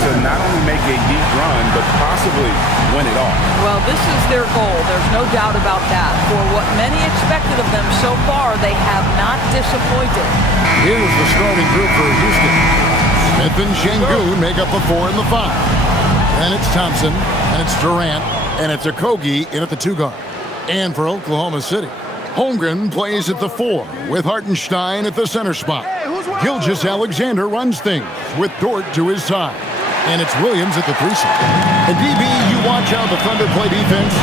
to not only make a deep run, but possibly win it all. Well, this is their goal. There's no doubt about that. For what many expected of them so far, they have not disappointed. Here's the starting group for Houston. Smith and Şengün make up the 4 and the 5. And it's Thompson, and it's Durant, and it's Okogie in at the 2 guard. And for Oklahoma City, Holmgren plays at the 4 with Hartenstein at the center spot. Gilgeous-Alexander runs things with Dort to his side. And it's Williams at the 3 spot. And DB, you watch how the Thunder play defense.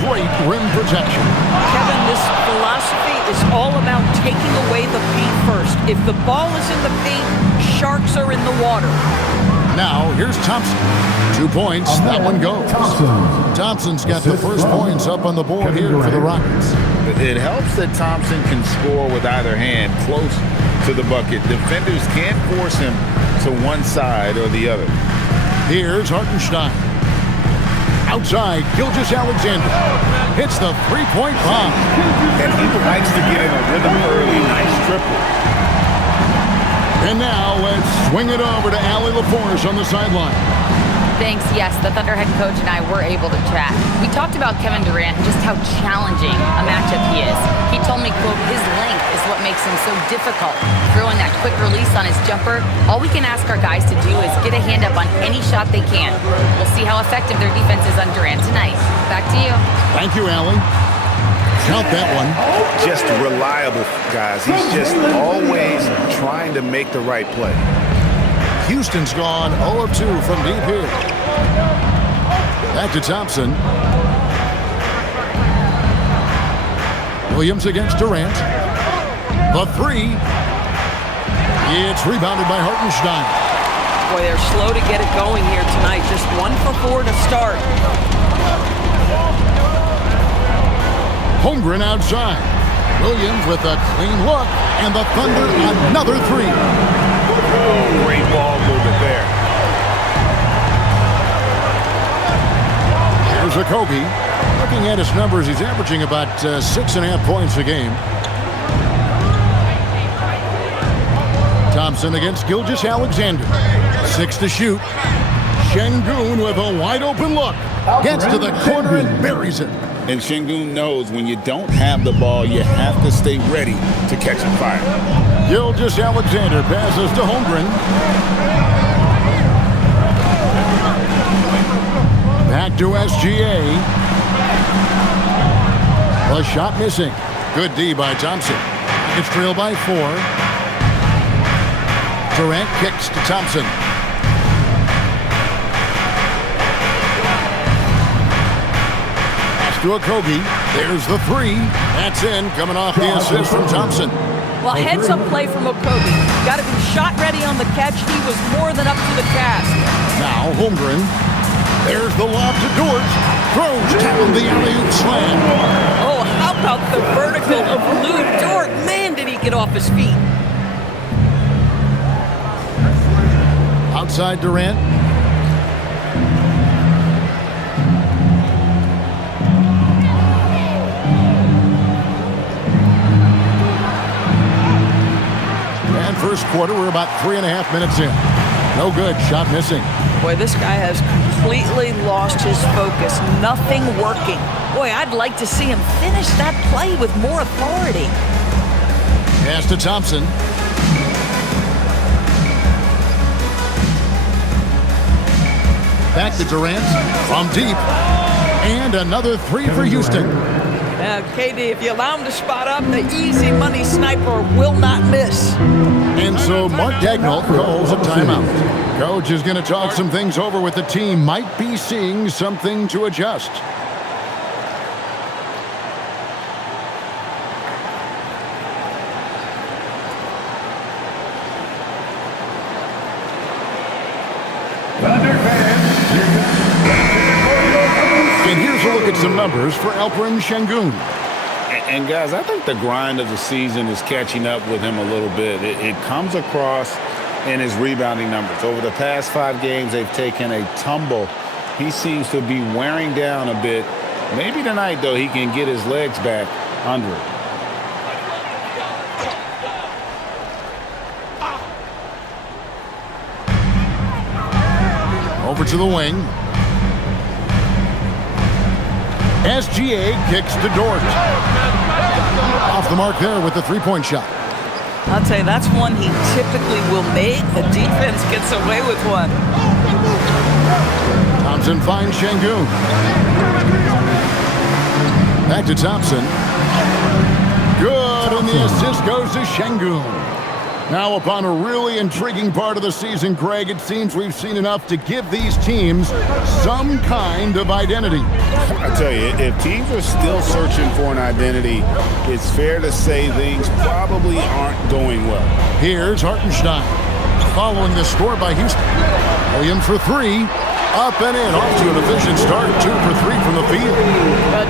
Great rim protection. Kevin, this philosophy is all about taking away the paint first. If the ball is in the paint, sharks are in the water. Now, here's Thompson. 2 points. That one goes. Thompson's got the first points up on the board here for the Rockets. It helps that Thompson can score with either hand close to the bucket. Defenders can't force him to one side or the other. Here's Hartenstein. Outside, Gilgeous-Alexander hits the 3-point bomb. And he likes to get in a rhythm early. Nice triple. And now let's swing it over to Allie LaForce on the sideline. Thanks. Yes, the Thunder head coach and I were able to chat. We talked about Kevin Durant and just how challenging a matchup he is. He told me, quote, his length is what makes him so difficult. Throwing that quick release on his jumper, all we can ask our guys to do is get a hand up on any shot they can. We'll see how effective their defense is on Durant tonight. Back to you. Thank you, Allie. Count that one. Just reliable, guys. He's just always trying to make the right play. Houston's gone 0 of 2 from deep here. Back to Thompson. Williams against Durant. The 3. It's rebounded by Hartenstein. Boy, they're slow to get it going here tonight. Just 1 for 4 to start. Holmgren outside. Williams with a clean look. And the Thunder another 3. Oh, great ball movement there. Here's Okogie. Looking at his numbers, he's averaging about 6.5 points a game. Thompson against Gilgeous-Alexander. 6 to shoot. Şengün with a wide open look. Gets to the corner and buries it. And Şengün knows when you don't have the ball, you have to stay ready to catch a fire. Gilgeous-Alexander passes to Holmgren. Back to SGA. A shot missing. Good D by Thompson. It's trailed by 4. Durant kicks to Thompson. Pass to Okogie. There's the 3. That's in, coming off the assist from Thompson. Well, heads-up play from Okogie. Got to be shot ready on the catch. He was more than up to the task. Now Holmgren. There's the lob to Dort. Throws down the alley-oop slam. Oh, how about the vertical of Lou Dort? Man, did he get off his feet. Outside Durant. And first quarter, we're about 3.5 minutes in. No good. Shot missing. Boy, this guy has completely lost his focus. Nothing working. Boy, I'd like to see him finish that play with more authority. Pass to Thompson. Back to Durant from deep. And another 3 for Houston. KD, if you allow him to spot up, the easy money sniper will not miss. And so Mark Daigneault calls a timeout. Coach is going to talk some things over with the team. Might be seeing something to adjust. And here's a look at some numbers for Alperen Şengün. And guys, I think the grind of the season is catching up with him a little bit. It comes across in his rebounding numbers. Over the past 5 games, they've taken a tumble. He seems to be wearing down a bit. Maybe tonight, though, he can get his legs back under it. Over to the wing. SGA kicks to Dort. Off the mark there with the three-point shot. I'll tell you, that's one he typically will make. The defense gets away with one. Thompson finds Şengün. Back to Thompson. Good, and the assist goes to Şengün. Now upon a really intriguing part of the season, Greg, it seems we've seen enough to give these teams some kind of identity. I tell you, if teams are still searching for an identity, it's fair to say things probably aren't going well. Here's Hartenstein. Following the score by Houston. Williams for three. Up and in. Off to an efficient start. 2 for 3 from the field.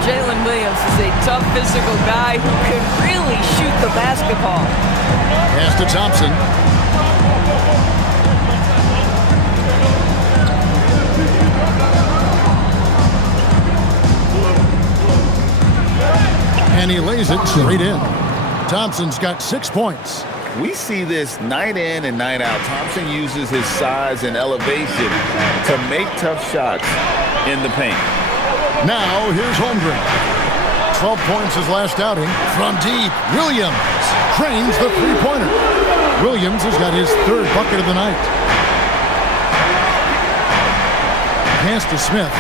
Jalen Williams is a tough physical guy who can really shoot the basketball. Pass to Thompson. And he lays it straight in. Thompson's got 6 points. We see this night in and night out. Thompson uses his size and elevation to make tough shots in the paint. Now here's Holmgren. 12 points his last outing. From deep, Williams trains the three-pointer. Williams has got his 3rd bucket of the night. Pass to Smith.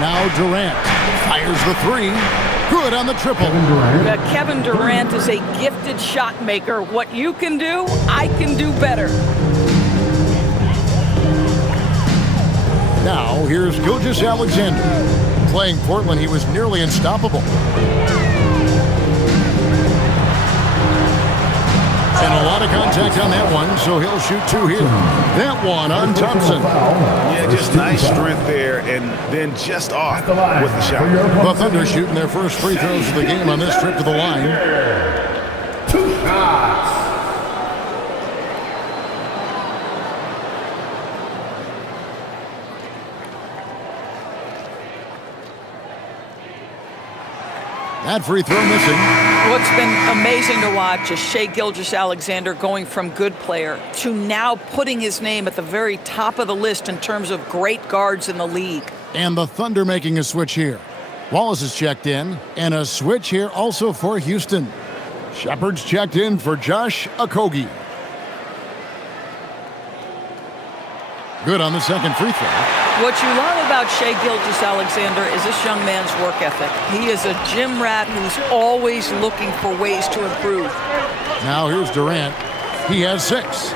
Now Durant fires the 3. Good on the triple. Kevin Durant is a gifted shot maker. What you can do, I can do better. Now here's Gilgeous-Alexander. Playing Portland, he was nearly unstoppable. And a lot of contact on that one, so he'll shoot 2 here. That one on Thompson. Yeah, just nice strength there, and then just off with the shot. The Thunder shooting their first free throws of the game on this trip to the line. 2 shots. That free throw missing. What's been amazing to watch is Shai Gilgeous-Alexander going from good player to now putting his name at the very top of the list in terms of great guards in the league. And the Thunder making a switch here. Wallace is checked in, and a switch here also for Houston. Shepard's checked in for Josh Okogie. Good on the second free throw. What you love about Shai Gilgeous-Alexander is this young man's work ethic. He is a gym rat who's always looking for ways to improve. Now here's Durant. He has 6.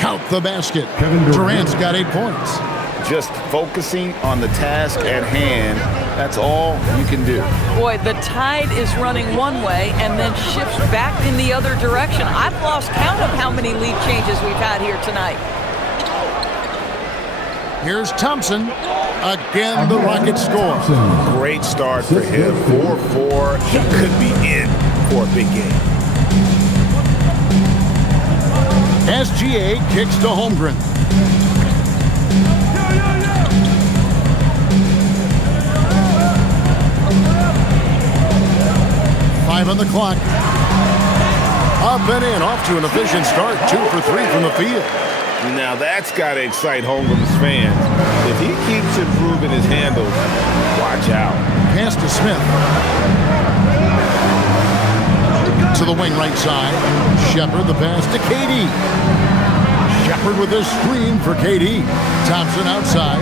Count the basket. Durant's got 8 points. Just focusing on the task at hand, that's all you can do. Boy, the tide is running one way and then shifts back in the other direction. I've lost count of how many lead changes we've had here tonight. Here's Thompson. Again, the Rockets score. Great start for him. 4-4. He could be in for a big game. SGA kicks to Holmgren. Five on the clock. Up and in, off to an efficient start. 2 for 3 from the field. Now that's got to excite Holmgren's fans. If he keeps improving his handles, watch out. Pass to Smith. To the wing right side. Shepard the pass to KD. Shepard with a screen for KD. Thompson outside.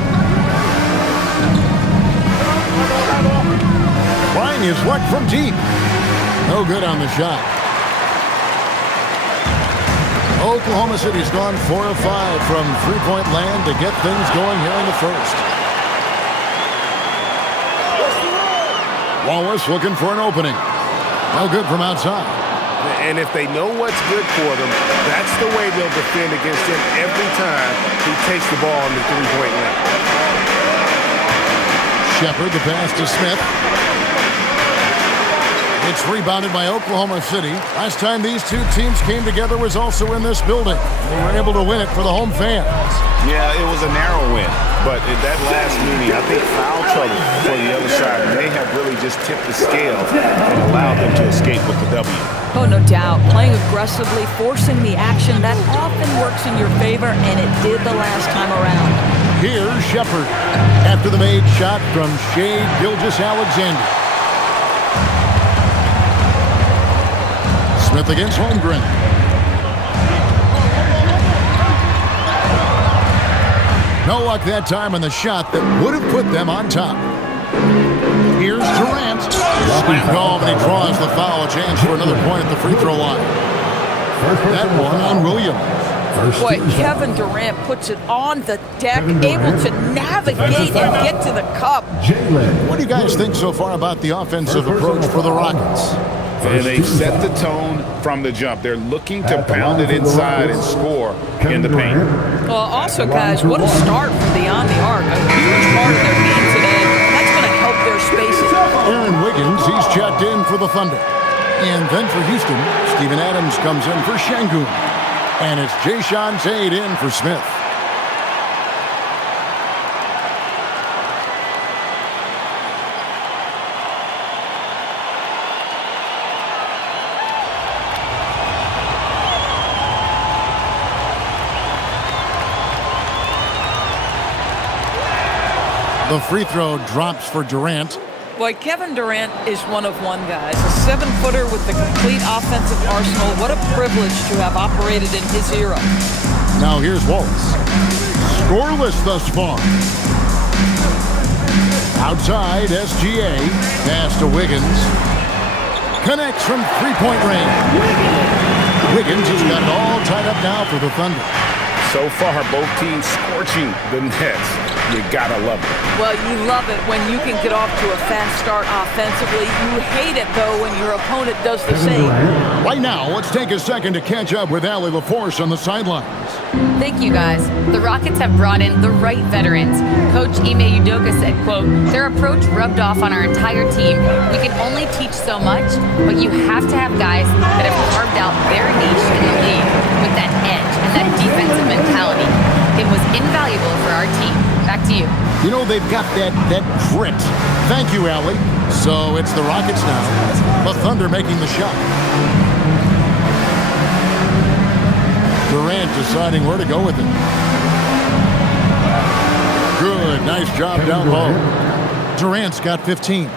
Trying his luck from deep. No good on the shot. Oklahoma City's gone 4 of 5 from three-point land to get things going here in the first. Wallace looking for an opening. No good from outside. And if they know what's good for them, that's the way they'll defend against him every time he takes the ball in the three-point line. Shepard the pass to Smith. It's rebounded by Oklahoma City. Last time these two teams came together was also in this building. They were able to win it for the home fans. Yeah, it was a narrow win. But in that last meeting, I think foul trouble for the other side may have really just tipped the scale and allowed them to escape with the W. Oh, no doubt. Playing aggressively, forcing the action, that often works in your favor, and it did the last time around. Here's Shepard after the made shot from Shai Gilgeous-Alexander. Smith against Holmgren. No luck that time on the shot that would have put them on top. Here's Durant. Slam home, and he draws the foul. A chance for another point at the free throw line. That one on Williams. Boy, Kevin Durant puts it on the deck, able to navigate and get to the cup. What do you guys think so far about the offensive approach for the Rockets? And they set the tone from the jump. They're looking to pound it inside and score in the paint. Well, also, guys, what a start from beyond the arc. A huge part of their game today. That's going to help their spacing. Aaron Wiggins, he's checked in for the Thunder. And then for Houston, Steven Adams comes in for Şengün. And it's Jason Tatum in for Smith. The free throw drops for Durant. Boy, Kevin Durant is one of one, guys. A 7-footer with the complete offensive arsenal. What a privilege to have operated in his era. Now here's Waltz. Scoreless thus far. Outside, SGA. Pass to Wiggins. Connects from three-point range. Wiggins has got it all tied up now for the Thunder. So far, both teams scorching the Nets. You gotta love it. Well, you love it when you can get off to a fast start offensively. You hate it, though, when your opponent does the same. Right now, let's take a second to catch up with Allie LaForce on the sidelines. Thank you, guys. The Rockets have brought in the right veterans. Coach Ime Udoka said, quote, their approach rubbed off on our entire team. We can only teach so much, but you have to have guys that have carved out their niche in the league with that edge and that defensive mentality. It was invaluable for our team. Back to you. You know, they've got that grit. Thank you, Allie. So it's the Rockets now. The Thunder making the shot. Durant deciding where to go with it. Good, nice job down low. Durant's got 15.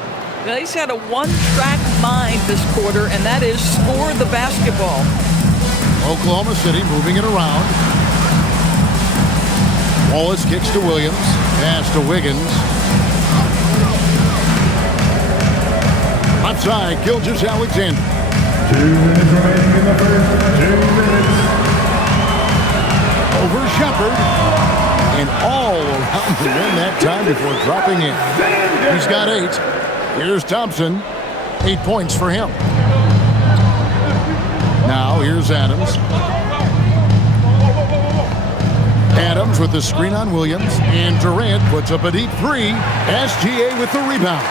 Well, he's had a one-track mind this quarter, and that is score the basketball. Oklahoma City moving it around. Wallace kicks to Williams. Pass to Wiggins. Outside, Gilgeous-Alexander. 2 minutes remaining in the first. 2 minutes. Over Shepard. And all around the rim that time before dropping in. He's got 8. Here's Thompson. 8 points for him. Now here's Adams. Adams with the screen on Williams. And Durant puts up a deep 3. SGA with the rebound.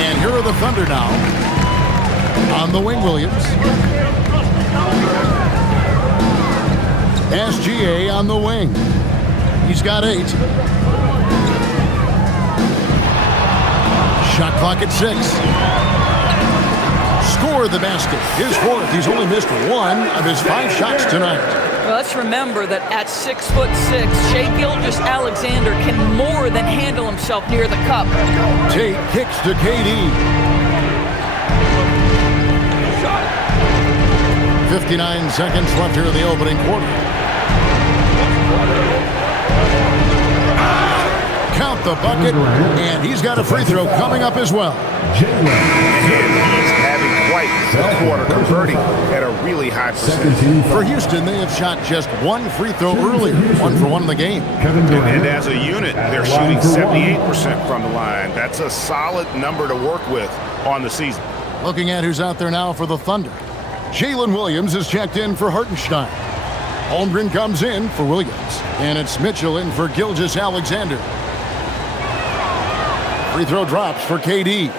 And here are the Thunder now. On the wing, Williams. SGA on the wing. He's got 8. Shot clock at 6. Score the basket. His 4th. He's only missed 1 of his 5 shots tonight. Well, let's remember that at 6'6", Shai Gilgeous-Alexander can more than handle himself near the cup. Tate kicks to KD. 59 seconds left here in the opening quarter. Count the bucket, and he's got a free throw coming up as well. The quarter converting at a really high percentage. For Houston, they have shot just 1 free throw earlier, 1 for 1 in the game. And as a unit, they're shooting 78% from the line. That's a solid number to work with on the season. Looking at who's out there now for the Thunder. Jalen Williams is checked in for Hartenstein. Holmgren comes in for Williams. And it's Mitchell in for Gilgeous-Alexander. Free throw drops for KD.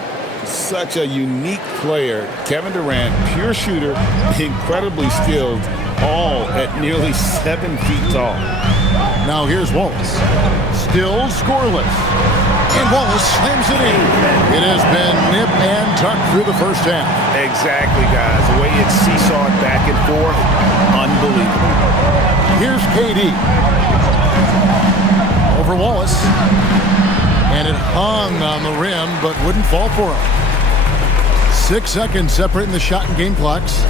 Such a unique player. Kevin Durant, pure shooter, incredibly skilled, all at nearly 7 feet tall. Now here's Wallace. Still scoreless. And Wallace slams it in. It has been nip and tuck through the first half. Exactly, guys. The way it seesawed back and forth, unbelievable. Here's KD. Over Wallace. And it hung on the rim, but wouldn't fall for him. 6 seconds separating the shot and game clocks.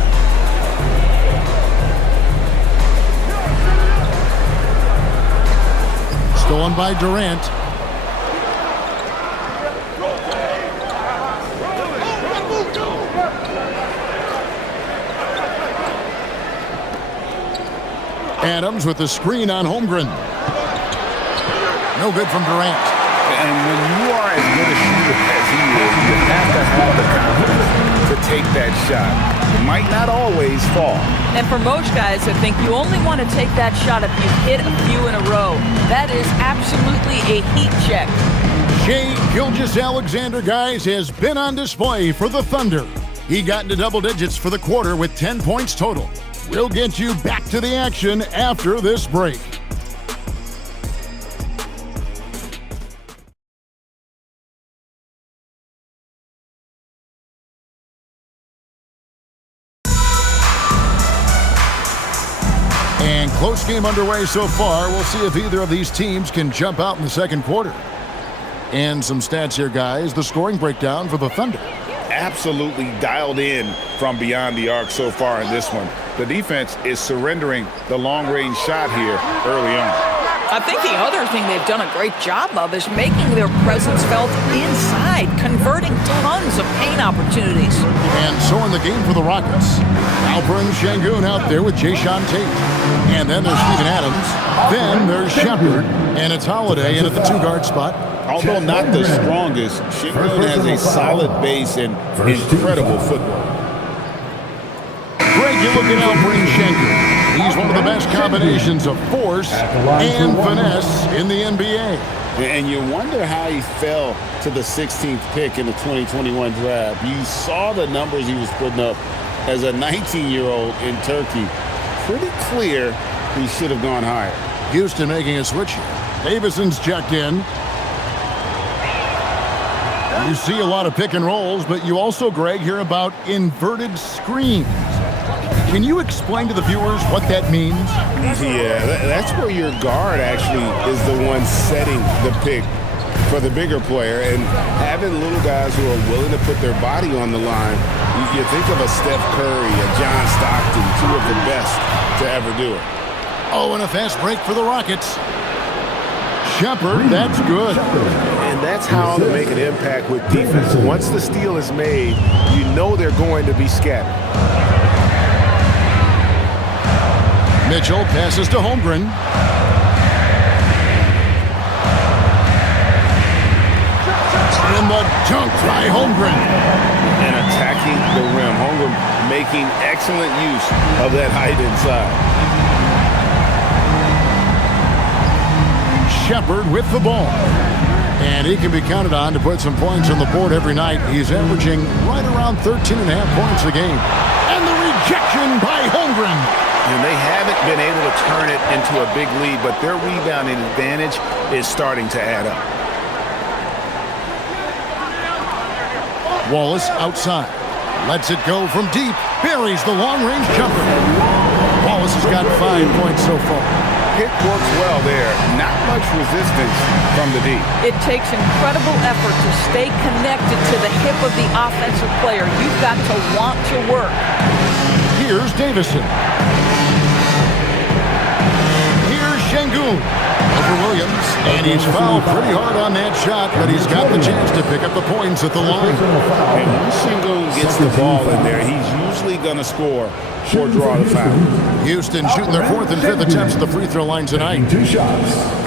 Stolen by Durant. Adams with the screen on Holmgren. No good from Durant. And when you are as good a shooter as he is, you have to have the confidence to take that shot. It might not always fall. And for most guys, I think you only want to take that shot if you hit a few in a row. That is absolutely a heat check. Shai Gilgeous-Alexander, guys, has been on display for the Thunder. He got into double digits for the quarter with 10 points total. We'll get you back to the action after this break. And close game underway so far. We'll see if either of these teams can jump out in the second quarter. And some stats here, guys. The scoring breakdown for the Thunder. Absolutely dialed in from beyond the arc so far in this one. The defense is surrendering the long-range shot here early on. I think the other thing they've done a great job of is making their presence felt inside, converting tons of paint opportunities. And so in the game for the Rockets, Alperen Sengun out there with Jayshawn Tate. And then there's Steven Adams. Then there's Shepard. And it's Holiday in at the 2-guard spot. Although not the strongest, Sengun has a solid base and incredible footwork. Greg, you look at Alperen Sengun. He's one of the best combinations of force and finesse in the NBA. And you wonder how he fell to the 16th pick in the 2021 draft. You saw the numbers he was putting up as a 19-year-old in Turkey. Pretty clear he should have gone higher. Houston making a switch here. Davison's checked in. You see a lot of pick and rolls, but you also, Greg, hear about inverted screens. Can you explain to the viewers what that means? Yeah, that's where your guard actually is the one setting the pick for the bigger player, and having little guys who are willing to put their body on the line. You think of a Steph Curry, a John Stockton, two of the best to ever do it. Oh, and a fast break for the Rockets. Shepard, that's good. And that's how they make an impact with defense. Once the steal is made, you know they're going to be scattered. Mitchell passes to Holmgren. And the dunk by Holmgren. And attacking the rim. Holmgren making excellent use of that height inside. Shepard with the ball. And he can be counted on to put some points on the board every night. He's averaging right around 13.5 points a game. And the rejection by Holmgren. And they haven't been able to turn it into a big lead, but their rebounding advantage is starting to add up. Wallace outside. Lets it go from deep. Buries the long-range jumper. Wallace has got 5 points so far. Pick works well there. Not much resistance from the deep. It takes incredible effort to stay connected to the hip of the offensive player. You've got to want to work. Here's Davison. Here's Sengun over Williams. And he's fouled pretty hard on that shot, but he's got the chance to pick up the points at the line. And when Sengun gets the ball in there, he's usually going to score or draw the foul. Houston shooting their 4th and 5th attempts at the free throw line tonight. 2 shots.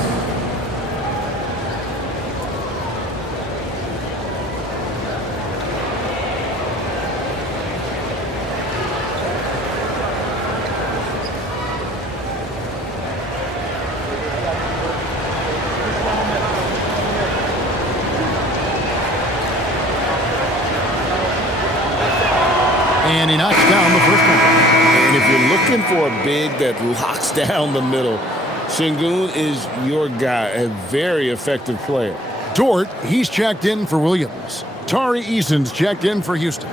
he knocks down the first one. And if you're looking for a big that locks down the middle, Sengun is your guy, a very effective player. Dort, he's checked in for Williams. Tari Eason's checked in for Houston.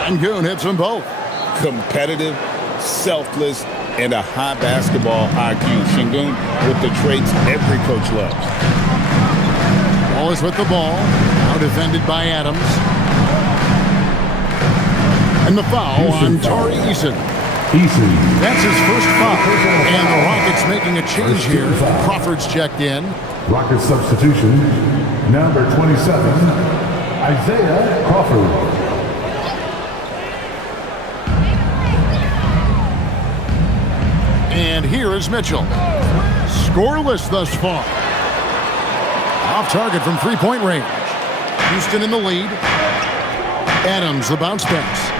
Sengun hits them both. Competitive, selfless, and a high basketball IQ. Sengun with the traits every coach loves. Wallace with the ball. Now defended by Adams. And the foul on Tari Eason. That's his first foul. And the Rockets making a change here. Crawford's checked in. Rocket substitution, number 27, Isaiah Crawford. And here is Mitchell. Scoreless thus far. Off target from three-point range. Houston in the lead. Adams the bounce pass.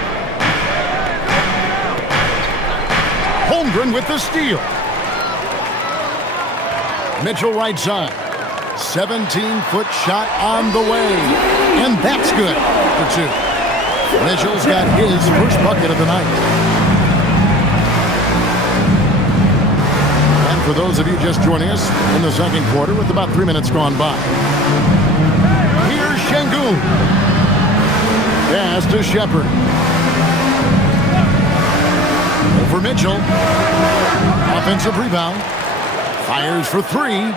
Holmgren with the steal. Mitchell right side. 17-foot shot on the way. And that's good for two. Mitchell's got his first bucket of the night. For those of you just joining us in the second quarter with about 3 minutes gone by. Here's Sengun. Pass to Shepard. Over Mitchell. Offensive rebound. Fires for three.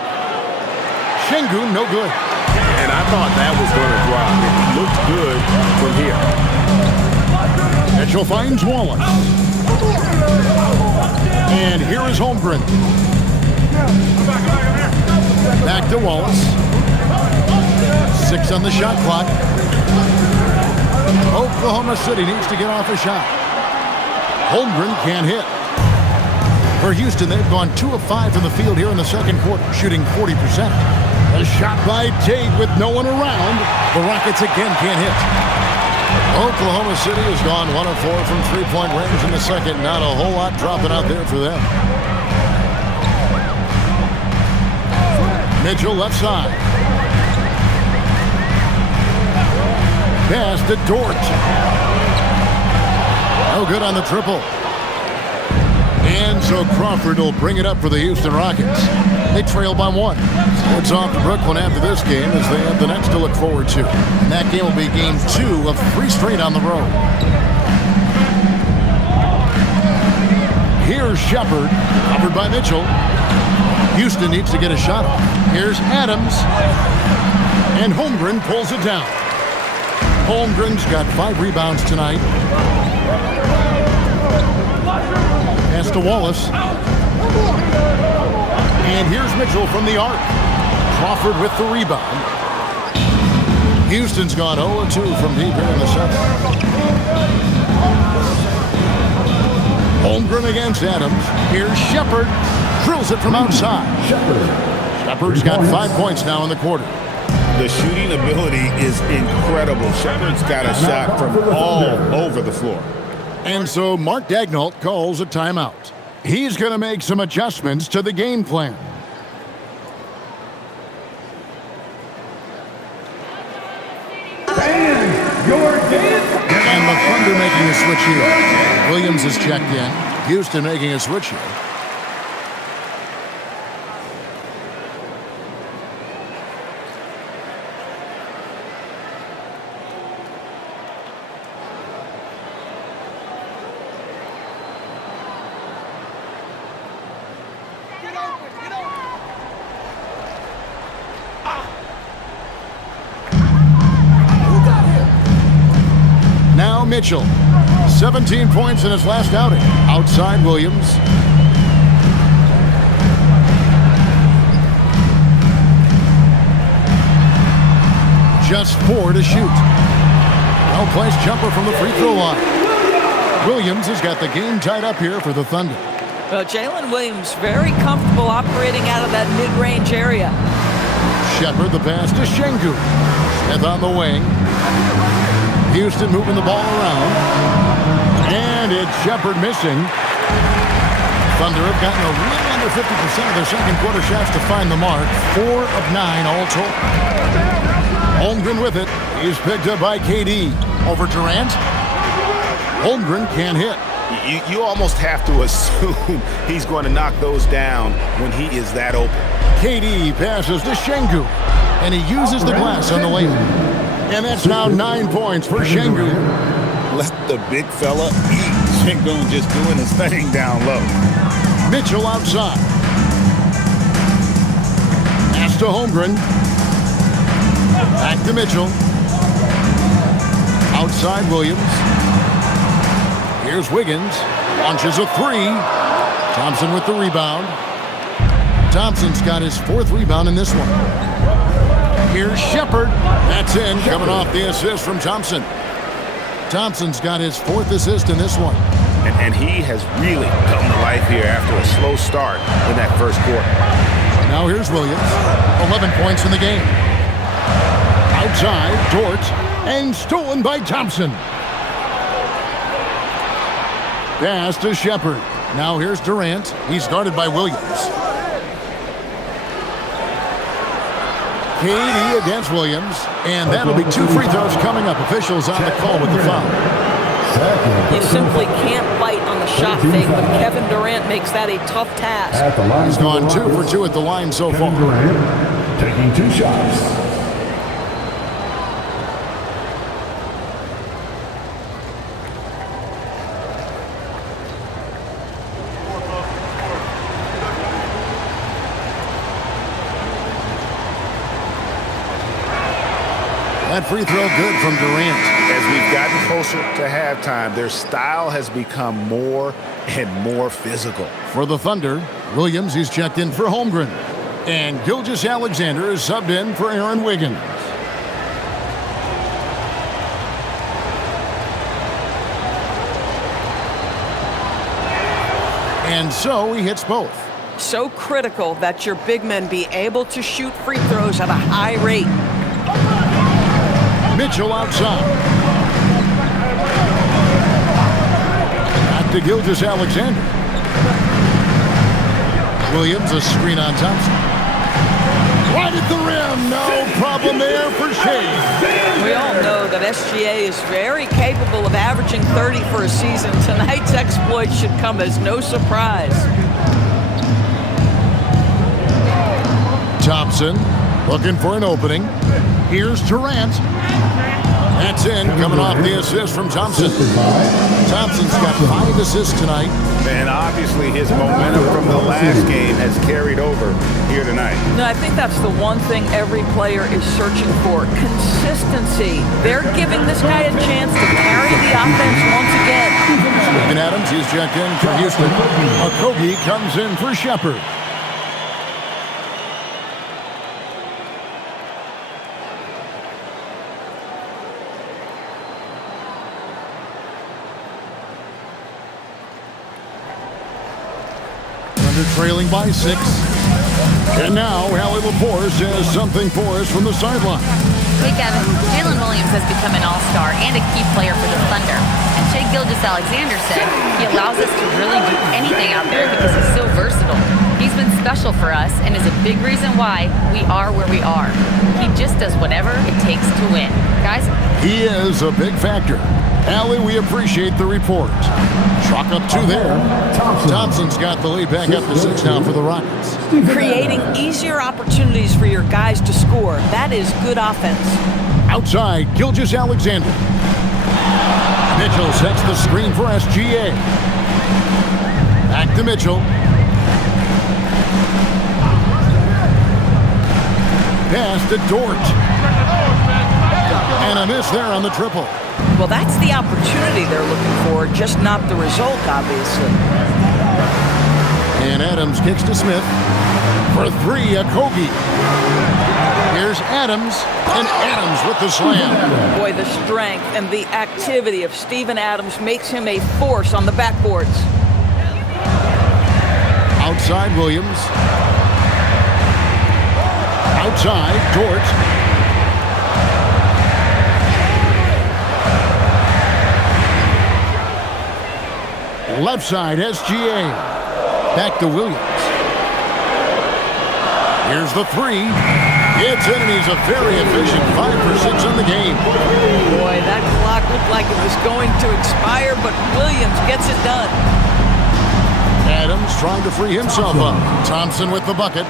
Sengun, no good. And I thought that was going to drop. It looked good from here. Mitchell finds Wallace. And here is Holmgren. Back to Wallace. 6 on the shot clock. Oklahoma City needs to get off a shot. Holmgren can't hit. For Houston, they've gone 2 of 5 from the field here in the second quarter, shooting 40%. A shot by Tate with no one around. The Rockets again can't hit. Oklahoma City has gone 1 of 4 from three-point range in the second. Not a whole lot dropping out there for them. Mitchell left side. Pass to Dort. No good on the triple. And so Crawford will bring it up for the Houston Rockets. They trail by 1. So it's off to Brooklyn after this game as they have the next to look forward to. And that game will be game 2 of 3 straight on the road. Here's Shepard, covered by Mitchell. Houston needs to get a shot off. Here's Adams. And Holmgren pulls it down. Holmgren's got 5 rebounds tonight. Pass to Wallace. And here's Mitchell from the arc. Crawford with the rebound. Houston's gone 0-2 from deep here in the second. Holmgren against Adams. Here's Shepard. Drills it from outside. Shepard's got 5 points now in the quarter. The shooting ability is incredible. Shepard's got a shot from all over the floor. And so Mark Daigneault calls a timeout. He's going to make some adjustments to the game plan. And the Thunder making a switch here. Williams is checked in. Houston making a switch here. Mitchell, 17 points in his last outing. Outside Williams. Just 4 to shoot. Well-placed jumper from the free throw line. Williams has got the game tied up here for the Thunder. Well, Jalen Williams very comfortable operating out of that mid-range area. Shepard the pass to Sengun. Smith on the wing. Houston moving the ball around. And And it's Shepard missing. Thunder have gotten a little under 50% of their second quarter shots to find the mark. 4 of 9 all told. Holmgren with it. He's picked up by KD. Over Durant. Holmgren can't hit. You almost have to assume he's going to knock those down when he is that open. KD passes to Şengün, and he uses the glass on the layup. And that's now 9 points for Şengün. Let the big fella eat. Şengün just doing his thing down low. Mitchell outside. Pass to Holmgren. Back to Mitchell. Outside Williams. Here's Wiggins. Launches a three. Thompson with the rebound. Thompson's got his 4th rebound in this one. Here's Shepard. That's in. Coming off the assist from Thompson. Thompson's got his 4th assist in this one. And he has really come to life here after a slow start in that first quarter. Now here's Williams. 11 points in the game. Outside, Dort. And stolen by Thompson. Pass to Shepard. Now here's Durant. He's guarded by Williams. KD against Williams. And that'll be 2 free throws coming up. Officials on the call with the foul. You simply can't bite on the shot fake, but Kevin Durant makes that a tough task. He's gone 2 for 2 at the line so far. Durant taking 2 shots. That free throw good from Durant. As we've gotten closer to halftime, their style has become more and more physical. For the Thunder, Williams is checked in for Holmgren. And Gilgeous-Alexander is subbed in for Aaron Wiggins. And so he hits both. So critical that your big men be able to shoot free throws at a high rate. Mitchell outside. Back to Gilgeous-Alexander. Williams, a screen on Thompson. Right at the rim. No problem there for Shea. We all know that SGA is very capable of averaging 30 for a season. Tonight's exploit should come as no surprise. Thompson looking for an opening. Here's Durant. That's in, coming off the assist from Thompson. Thompson's got 5 assists tonight. And obviously his momentum from the last game has carried over here tonight. No, I think that's the one thing every player is searching for. Consistency. They're giving this guy a chance to carry the offense once again. Steven Adams is checked in for Houston. Okogie comes in for Shepard. Trailing by 6. And now Allie Laporte says something for us from the sideline. Hey, Kevin. Jalen Williams has become an all-star and a key player for the Thunder. And Shai Gilgeous-Alexander said he allows us to really do anything out there because he's so versatile. He's been special for us and is a big reason why we are where we are. He just does whatever it takes to win. Guys? He is a big factor. Allie, we appreciate the report. Chalk up 2 there. Thompson's got the lead back up to 6 now for the Rockets. Creating easier opportunities for your guys to score. That is good offense. Outside, Gilgeous-Alexander. Mitchell sets the screen for SGA. Back to Mitchell. Pass to Dort. And a miss there on the triple. Well, that's the opportunity they're looking for, just not the result, obviously. And Adams kicks to Smith. For 3, Okogie. Here's Adams, and Adams with the slam. Boy, the strength and the activity of Steven Adams makes him a force on the backboards. Outside, Williams. Outside, Dort. Left side, SGA. Back to Williams. Here's the three. It's in, and he's a very efficient 5 for 6 in the game. Boy, that clock looked like it was going to expire, but Williams gets it done. Adams trying to free himself up. Thompson with the bucket.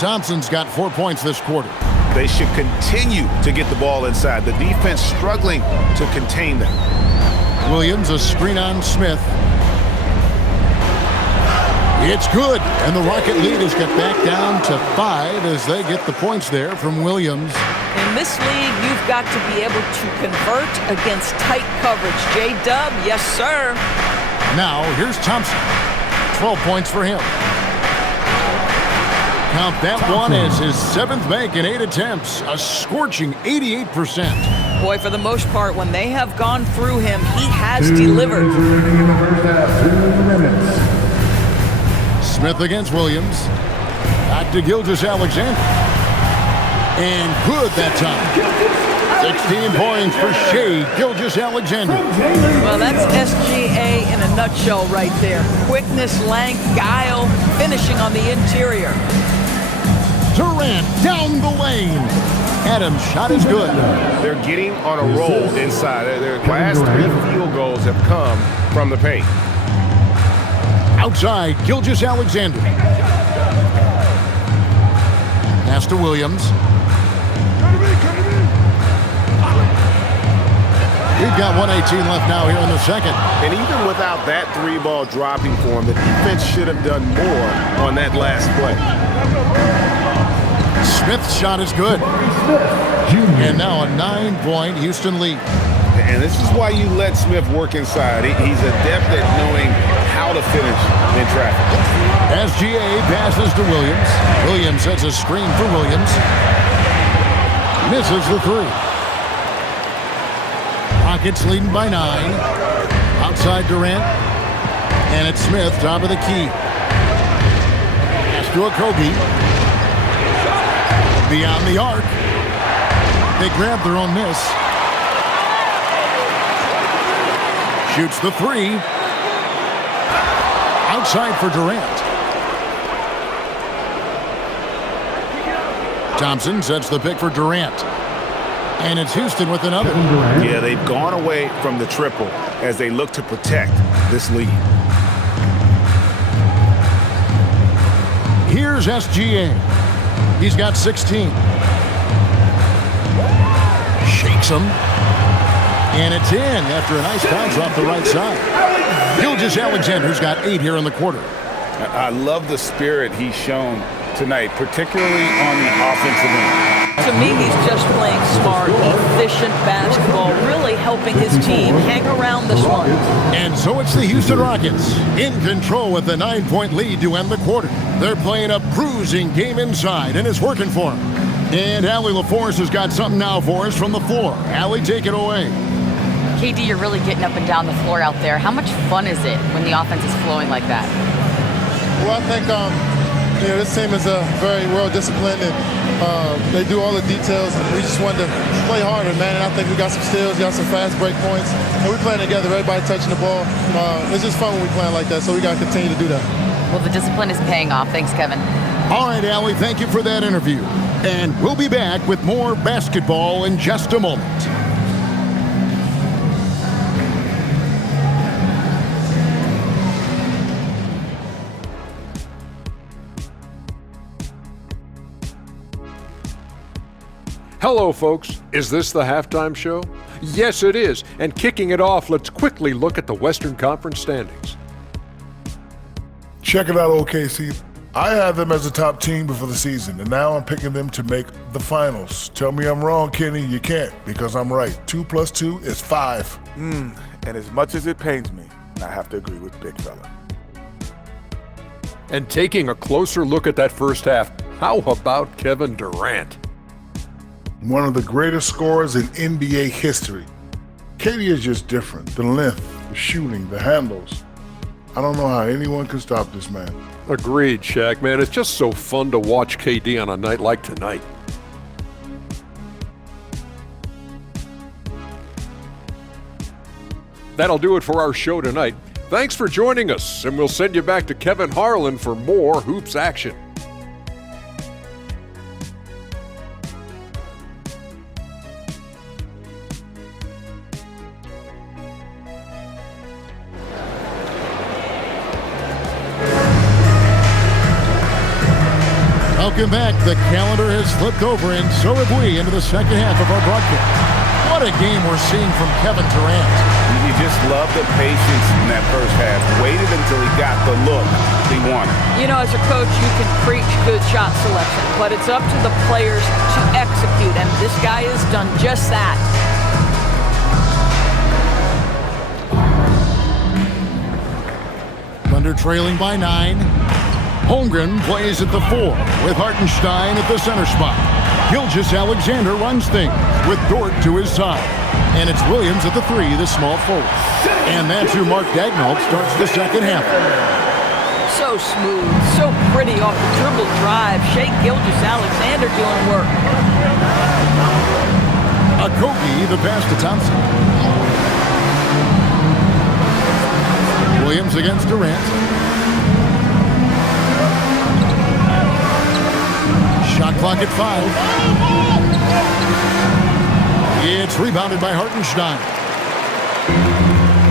Thompson's got 4 points this quarter. They should continue to get the ball inside. The defense struggling to contain them. Williams, a screen on Smith. It's good, and the Rocket lead has got back down to 5 as they get the points there from Williams. In this league, you've got to be able to convert against tight coverage. J-Dub, yes, sir. Now, here's Thompson. 12 points for him. Count that one as his 7th make in 8 attempts, a scorching 88%. Boy, for the most part, when they have gone through him, he has delivered. In the first half, 2 minutes. Smith against Williams. Back to Gilgeous-Alexander. And good that time. 16 points for Shai Gilgeous-Alexander. Well, that's SGA in a nutshell right there. Quickness, length, guile, finishing on the interior. Durant down the lane. Adams' shot is good. They're getting on a roll inside. Their last 3 field goals have come from the paint. Outside, Gilgeous-Alexander. Pass to Williams. We've got 1:18 left now here in the second. And even without that 3-ball dropping for him, the defense should have done more on that last play. Smith's shot is good. And now a 9-point Houston lead. And this is why you let Smith work inside. He's adept at knowing how to finish in traffic. SGA passes to Williams. Williams sets a screen for Williams. Misses the 3. Rockets leading by 9. Outside Durant. And it's Smith, top of the key. Pass to Okogie. Beyond the arc. They grab their own miss. Shoots the 3. Outside for Durant. Thompson sets the pick for Durant. And it's Houston with another. Yeah, they've gone away from the triple as they look to protect this lead. Here's SGA. He's got 16. Shakes him. And it's in after a nice bounce off the right side. Gilgeous-Alexander's got 8 here in the quarter. I love the spirit he's shown tonight, particularly on the offensive end. To me, he's just playing smart, efficient basketball, really helping his team hang around this one. And so it's the Houston Rockets in control with the 9-point lead to end the quarter. They're playing a bruising game inside, and it's working for them. And Allie LaForce has got something now for us from the floor. Allie, take it away. KD, you're really getting up and down the floor out there. How much fun is it when the offense is flowing like that? Well, I think this team is very well disciplined, and they do all the details. We just wanted to play harder, man. And I think we got some steals, got some fast break points, and we're playing together. Everybody touching the ball. It's just fun when we playing like that. So we got to continue to do that. Well, the discipline is paying off. Thanks, Kevin. All right, Allie, thank you for that interview. And we'll be back with more basketball in just a moment. Hello, folks. Is this the halftime show? Yes, it is. And kicking it off, let's quickly look at the Western Conference standings. Check it out, OKC. I had them as a top team before the season, and now I'm picking them to make the finals. Tell me I'm wrong, Kenny. You can't, because I'm right. 2 + 2 is 5. And as much as it pains me, I have to agree with Big Fella. And taking a closer look at that first half, how about Kevin Durant? One of the greatest scorers in NBA history. KD is just different. The length, the shooting, the handles. I don't know how anyone can stop this man. Agreed, Shaq, man. It's just so fun to watch KD on a night like tonight. That'll do it for our show tonight. Thanks for joining us, and we'll send you back to Kevin Harlan for more hoops action. Welcome back. The calendar has flipped over, and so have we, into the second half of our broadcast. What a game we're seeing from Kevin Durant. You just love the patience in that first half. Waited until he got the look he wanted. You know, as a coach, you can preach good shot selection, but it's up to the players to execute, and this guy has done just that. Thunder trailing by 9. Holmgren plays at the 4 with Hartenstein at the center spot. Gilgeous-Alexander runs things with Dort to his side. And it's Williams at the 3, the small forward. And that's who Mark Daigneault starts the second half. So smooth, so pretty off the dribble drive. Shai Gilgeous-Alexander doing work. Okogie, the pass to Thompson. Williams against Durant. Shot clock at 5. It's rebounded by Hartenstein.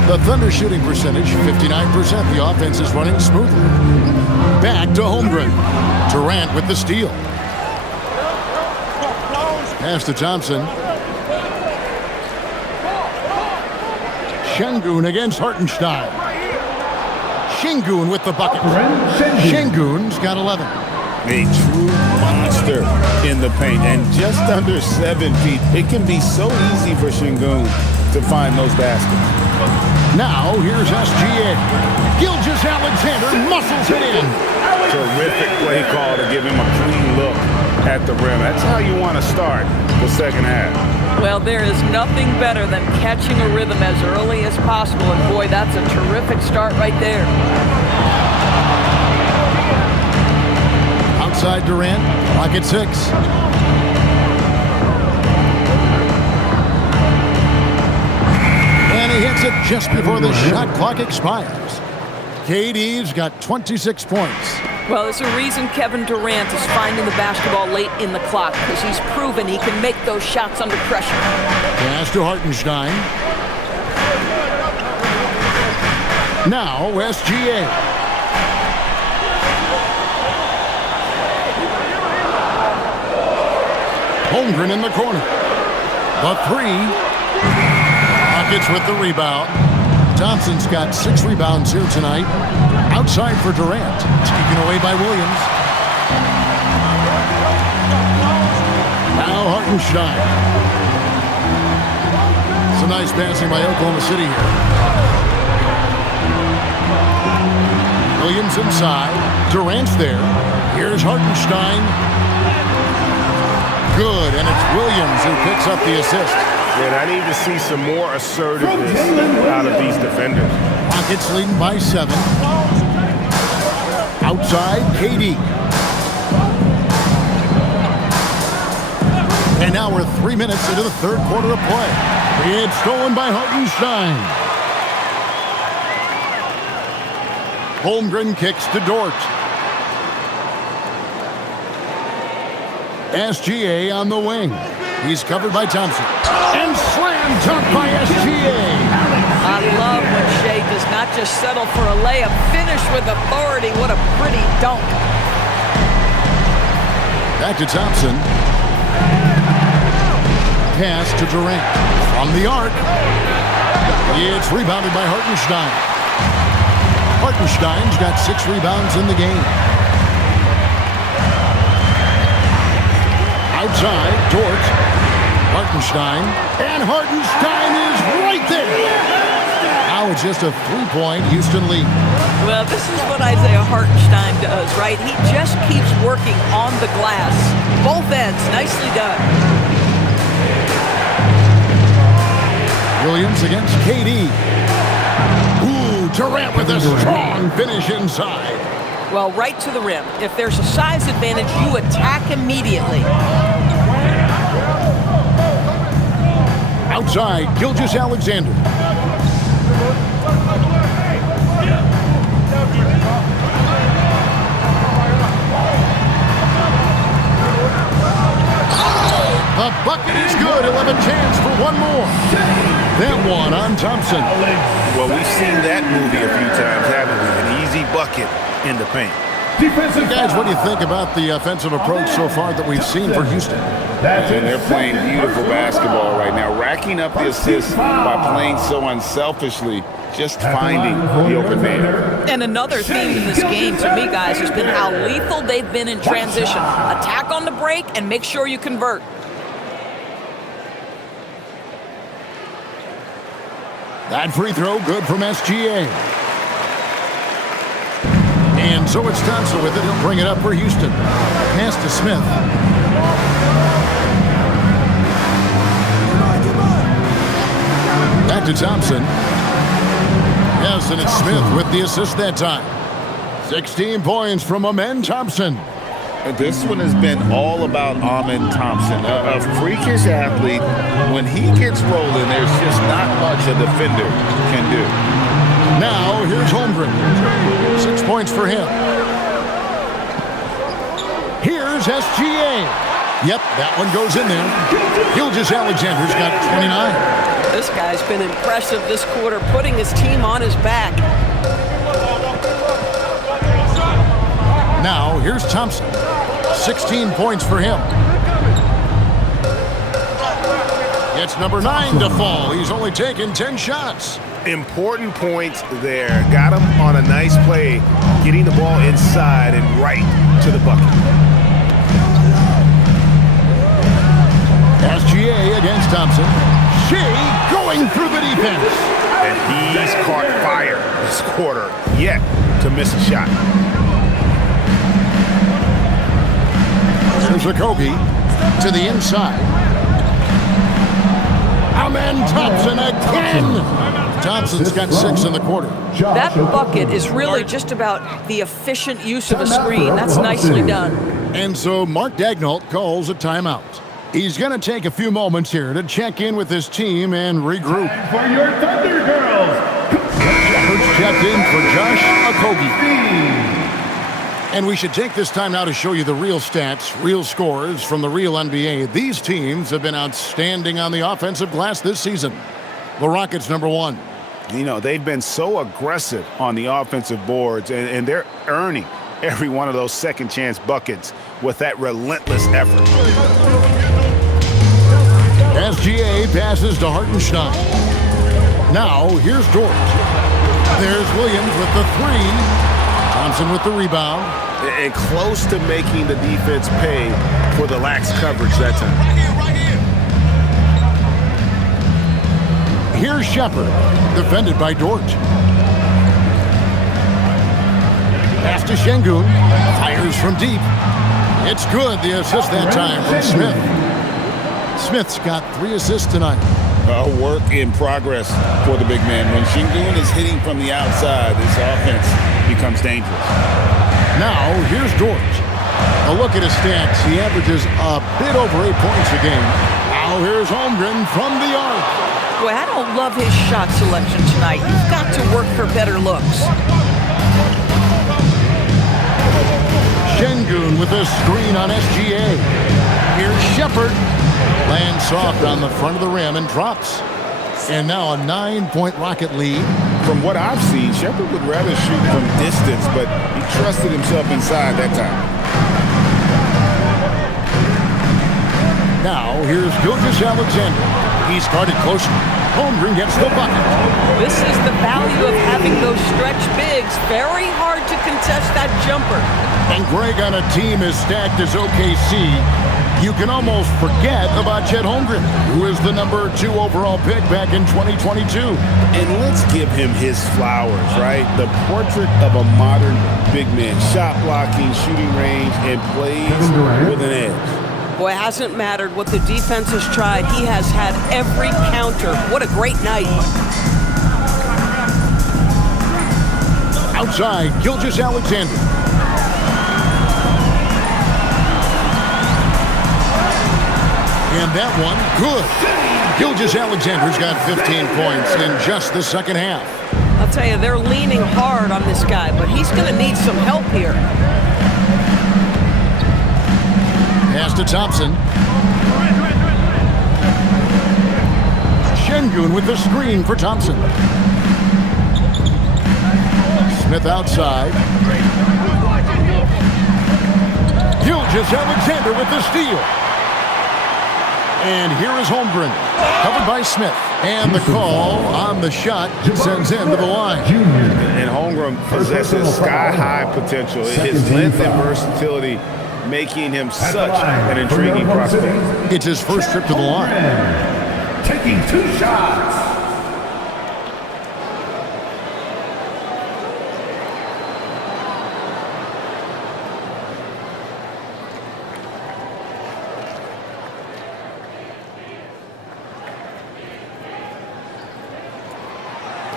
The Thunder shooting percentage, 59%. The offense is running smoothly. Back to Holmgren. Durant with the steal. Pass to Thompson. Şengün against Hartenstein. Şengün with the bucket. Şengün's got 11. A true monster in the paint, and just under 7 feet. It can be so easy for Şengün to find those baskets. Now, here's SGA. Gilgeous-Alexander muscles it in. Terrific play call to give him a clean look at the rim. That's how you want to start the second half. Well, there is nothing better than catching a rhythm as early as possible, and boy, that's a terrific start right there. Outside Durant, clock at 6. And he hits it just before the shot clock expires. KD's got 26 points. Well, there's a reason Kevin Durant is finding the basketball late in the clock, because he's proven he can make those shots under pressure. Pass to Hartenstein. Now, SGA. Holmgren in the corner. The 3. Rockets with the rebound. Thompson's got 6 rebounds here tonight. Outside for Durant. Taken away by Williams. Now Hartenstein. Some nice passing by Oklahoma City here. Williams inside. Durant's there. Here's Hartenstein. Good, and it's Williams who picks up the assist. Yeah, I need to see some more assertiveness out of these defenders. Rockets leading by 7. Outside, KD. And now we're 3 minutes into the third quarter of play. It's stolen by Hartenstein. Holmgren kicks to Dort. SGA on the wing. He's covered by Thompson. And slam dunk by SGA. I love when Shai does not just settle for a layup, finish with authority. What a pretty dunk. Back to Thompson. Pass to Durant. From the arc. It's rebounded by Hartenstein. Hartenstein's got 6 rebounds in the game. Outside, Dort. Hartenstein. And Hartenstein is right there. Now it's just a 3-point Houston lead. Well, this is what Isaiah Hartenstein does, right? He just keeps working on the glass. Both ends, nicely done. Williams against KD. Ooh, Durant with a strong finish inside. Well, right to the rim. If there's a size advantage, you attack immediately. Outside, Gilgeous-Alexander. bucket is good. He'll have a chance for one more. That one on Thompson. Well, we've seen that movie a few times, haven't we? An easy bucket in the paint. Guys, what do you think about the offensive approach so far that we've seen for Houston? And they're playing beautiful basketball right now, racking up the assists by playing so unselfishly, just finding the open man. And another theme in this game to me, guys, has been how lethal they've been in transition. Attack on the break and make sure you convert. That free throw good from SGA. And so it's Thompson with it. He'll bring it up for Houston. Pass to Smith. Back to Thompson. Yes, and it's Smith with the assist that time. 16 points from Amen Thompson. This one has been all about Amen Thompson, a freakish athlete. When he gets rolling, there's just not much a defender can do. Now, here's Holmgren. 6 points for him. Here's SGA. Yep, that one goes in there. Gilgeous-Alexander's got 29. This guy's been impressive this quarter, putting his team on his back. Now, here's Thompson. 16 points for him. It's number 9 to fall. He's only taken 10 shots. Important points there. Got him on a nice play, getting the ball inside and right to the bucket. SGA against Thompson. Shea going through the defense. And he's caught fire this quarter, yet to miss a shot. There's Okogie to the inside. Amen Thompson again. Thompson's got 6 in the quarter. That bucket is really just about the efficient use of a screen. That's nicely done. And so Mark Daigneault calls a timeout. He's going to take a few moments here to check in with his team and regroup. For your Thunder Girls. Coach checked in for Josh Okogie. And we should take this time now to show you the real stats, real scores from the real NBA. These teams have been outstanding on the offensive glass this season. The Rockets, number 1. You know, they've been so aggressive on the offensive boards, and they're earning every one of those second chance buckets with that relentless effort. SGA passes to Hartenstein. Now, here's Dort. There's Williams with the 3. Thompson with the rebound. And close to making the defense pay for the lax coverage that time. Here's Shepard, defended by Dort. Pass to Şengün. Fires from deep. It's good. The assist that time from Smith. Smith's got 3 assists tonight. Work in progress for the big man. When Şengün is hitting from the outside, this offense becomes dangerous. Now, here's Dort. A look at his stats. He averages a bit over 8 points a game. Now, here's Holmgren from the arc. Boy, I don't love his shot selection tonight. You've got to work for better looks. Şengün with a screen on SGA. Here's Shepard. Lands soft on the front of the rim and drops. And now a 9-point Rocket lead. From what I've seen, Shepard would rather shoot from distance, but he trusted himself inside that time. Now, here's Gilgeous-Alexander. He's guarded closely. Holmgren gets the bucket. This is the value of having those stretch bigs. Very hard to contest that jumper. And Greg, on a team as stacked as OKC, you can almost forget about Chet Holmgren, who is the number 2 overall pick back in 2022. And let's give him his flowers, right? The portrait of a modern big man. Shot blocking, shooting range, and plays with an edge. Boy, it hasn't mattered what the defense has tried. He has had every counter. What a great night. Outside, Gilgeous-Alexander. And that one, good. Gilgeous-Alexander's got 15 points in just the second half. I'll tell you, they're leaning hard on this guy, but he's going to need some help here. Pass to Thompson. Şengün with the screen for Thompson. Smith outside. Gilgeous-Alexander with the steal. And here is Holmgren, covered by Smith. And the call on the shot sends him to the line. And Holmgren possesses sky-high potential. His length and versatility making him such an intriguing prospect. It's his first trip to the line. Taking 2 shots.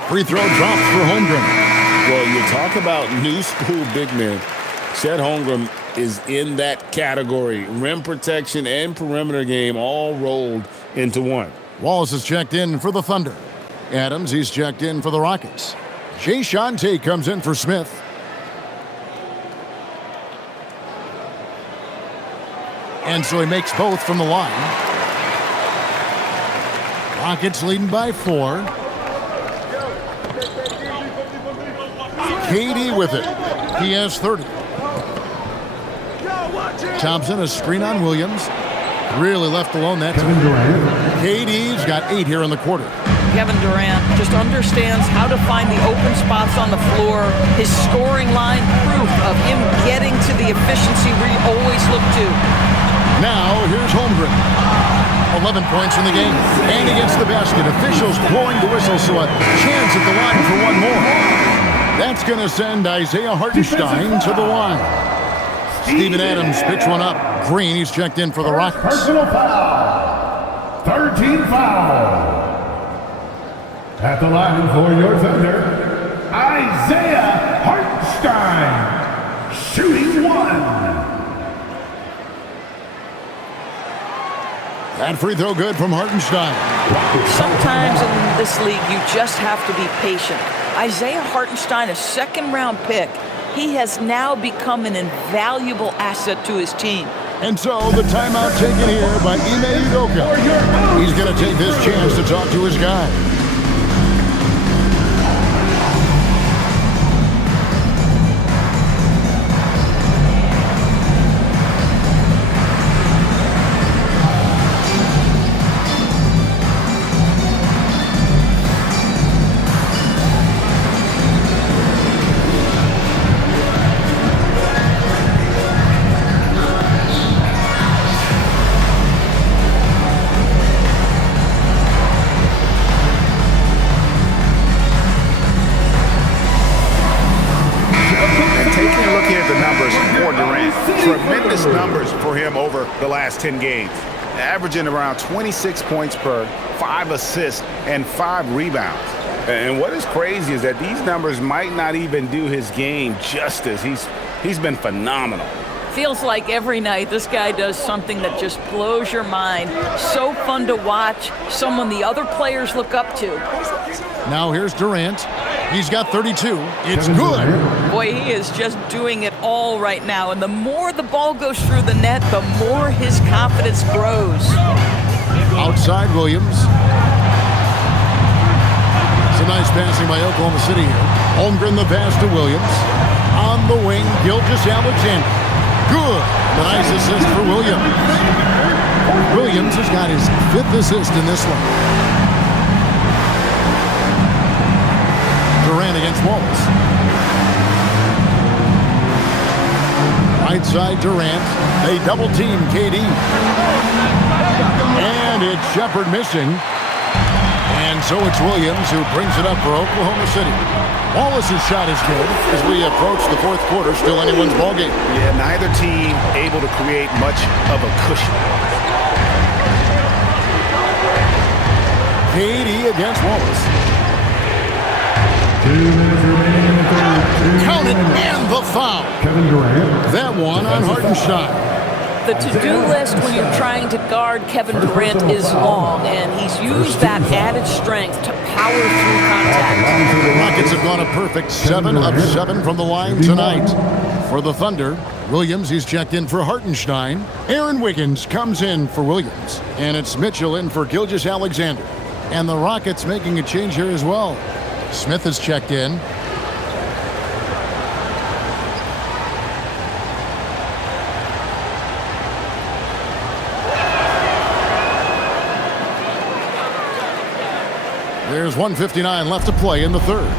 Free throw drops for Holmgren. Well, you talk about new school big men. Chet Holmgren is in that category. Rim protection and perimeter game all rolled into one. Wallace is checked in for the Thunder. Adams, he's checked in for the Rockets. Jae'Sean Tate comes in for Smith. And so he makes both from the line. Rockets leading by 4. KD with it. He has 30. Thompson, a screen on Williams. Really left alone that time. KD's got 8 here in the quarter. Kevin Durant just understands how to find the open spots on the floor. His scoring line, proof of him getting to the efficiency we always look to. Now, here's Holmgren. 11 points in the game. And he gets the basket. Officials blowing the whistle, so a chance at the line for one more. That's going to send Isaiah Hartenstein to the line. Steven Adams picks one up. Green, he's checked in for the Rockets. Personal foul. 13 foul. At the line for your Thunder, Isaiah Hartenstein. Shooting 1. That free throw good from Hartenstein. Sometimes in this league, you just have to be patient. Isaiah Hartenstein, a second-round pick, he has now become an invaluable asset to his team. And so the timeout taken here by Ime Udoka. He's going to take this chance to talk to his guy. Tremendous numbers for him over the last 10 games, averaging around 26 points per, 5 assists, and 5 rebounds. And what is crazy is that these numbers might not even do his game justice. He's been phenomenal. Feels like every night this guy does something that just blows your mind. So fun to watch, someone the other players look up to. Now here's Durant. He's got 32. It's good. Boy, he is just doing it all right now. And the more the ball goes through the net, the more his confidence grows. Outside Williams. It's a nice passing by Oklahoma City here. Holmgren the pass to Williams. On the wing, Gilgeous-Alexander. Good. Nice assist for Williams. Williams has got his 5th assist in this one. Durant against Wallace. Right side Durant. They double team KD. And it's Shepherd missing. And so it's Williams who brings it up for Oklahoma City. Wallace's shot is good as we approach the 4th quarter. Still anyone's ballgame. Yeah, neither team able to create much of a cushion. KD against Wallace. 2 minutes remaining in the third. Count it, and the foul. Kevin Durant. That one on Hartenstein. The to-do list when you're trying to guard Kevin Durant is long, and he's used that added strength to power through contact. The Rockets have gone a perfect 7 of 7 from the line tonight. For the Thunder, Williams, he's checked in for Hartenstein. Aaron Wiggins comes in for Williams. And it's Mitchell in for Gilgeous-Alexander. And the Rockets making a change here as well. Smith is checked in. There's 1:59 left to play in the third.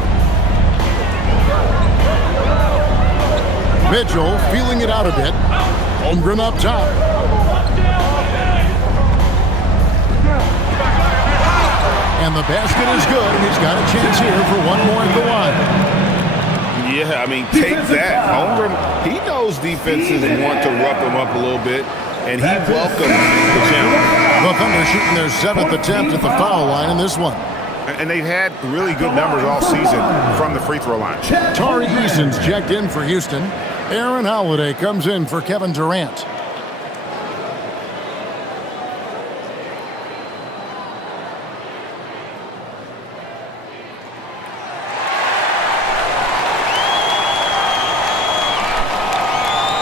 Mitchell feeling it out a bit. Holmgren up top. And the basket is good, and he's got a chance here for one more at the line. Yeah, I mean, take that. Holmgren, he knows defenses want to rough him up a little bit, and he welcomes the challenge. The Thunder shooting their 7th attempt at the foul line in this one. And they've had really good numbers all season from the free throw line. Tari Eason's checked in for Houston. Aaron Holiday comes in for Kevin Durant.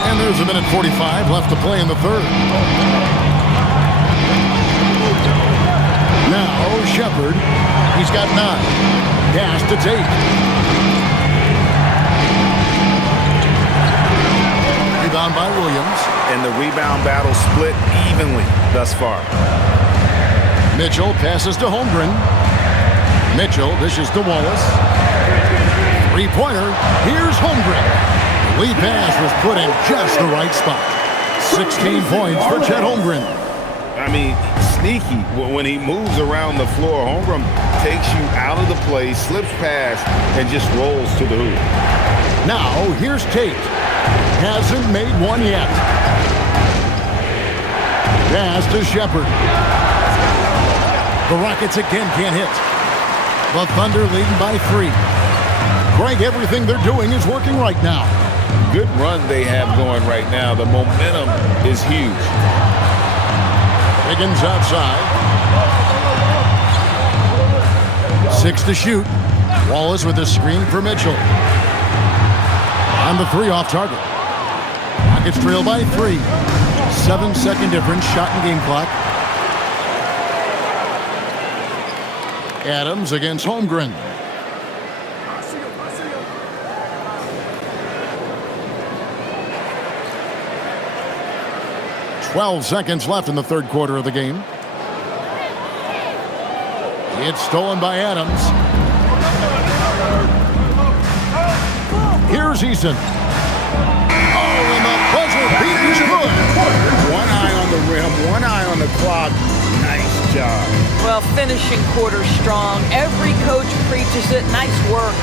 And there's a minute 45 left to play in the third. Now Shepard. He's got 9. Pass to Tate. Rebound by Williams. And the rebound battle split evenly thus far. Mitchell passes to Holmgren. Mitchell dishes to Wallace. Three-pointer. Here's Holmgren. The lead pass was put in just the right spot. 16 points for Chet Holmgren. I mean, sneaky when he moves around the floor. Holmgren takes you out of the play, slips past, and just rolls to the hoop. Now, here's Tate. Hasn't made one yet. Pass to Shepard. The Rockets again can't hit. The Thunder leading by 3. Greg, everything they're doing is working right now. Good run they have going right now. The momentum is huge. Higgins outside. 6 to shoot. Wallace with a screen for Mitchell. On the 3 off target. Rockets trail by 3. 7-second difference. Shot and game clock. Adams against Holmgren. "12 seconds left in the third quarter of the game. It's stolen by Adams. Here's Eason. Oh, and the buzzer beat is good. One eye on the rim, one eye on the clock. Nice job. Well, finishing quarter strong. Every coach preaches it. Nice work.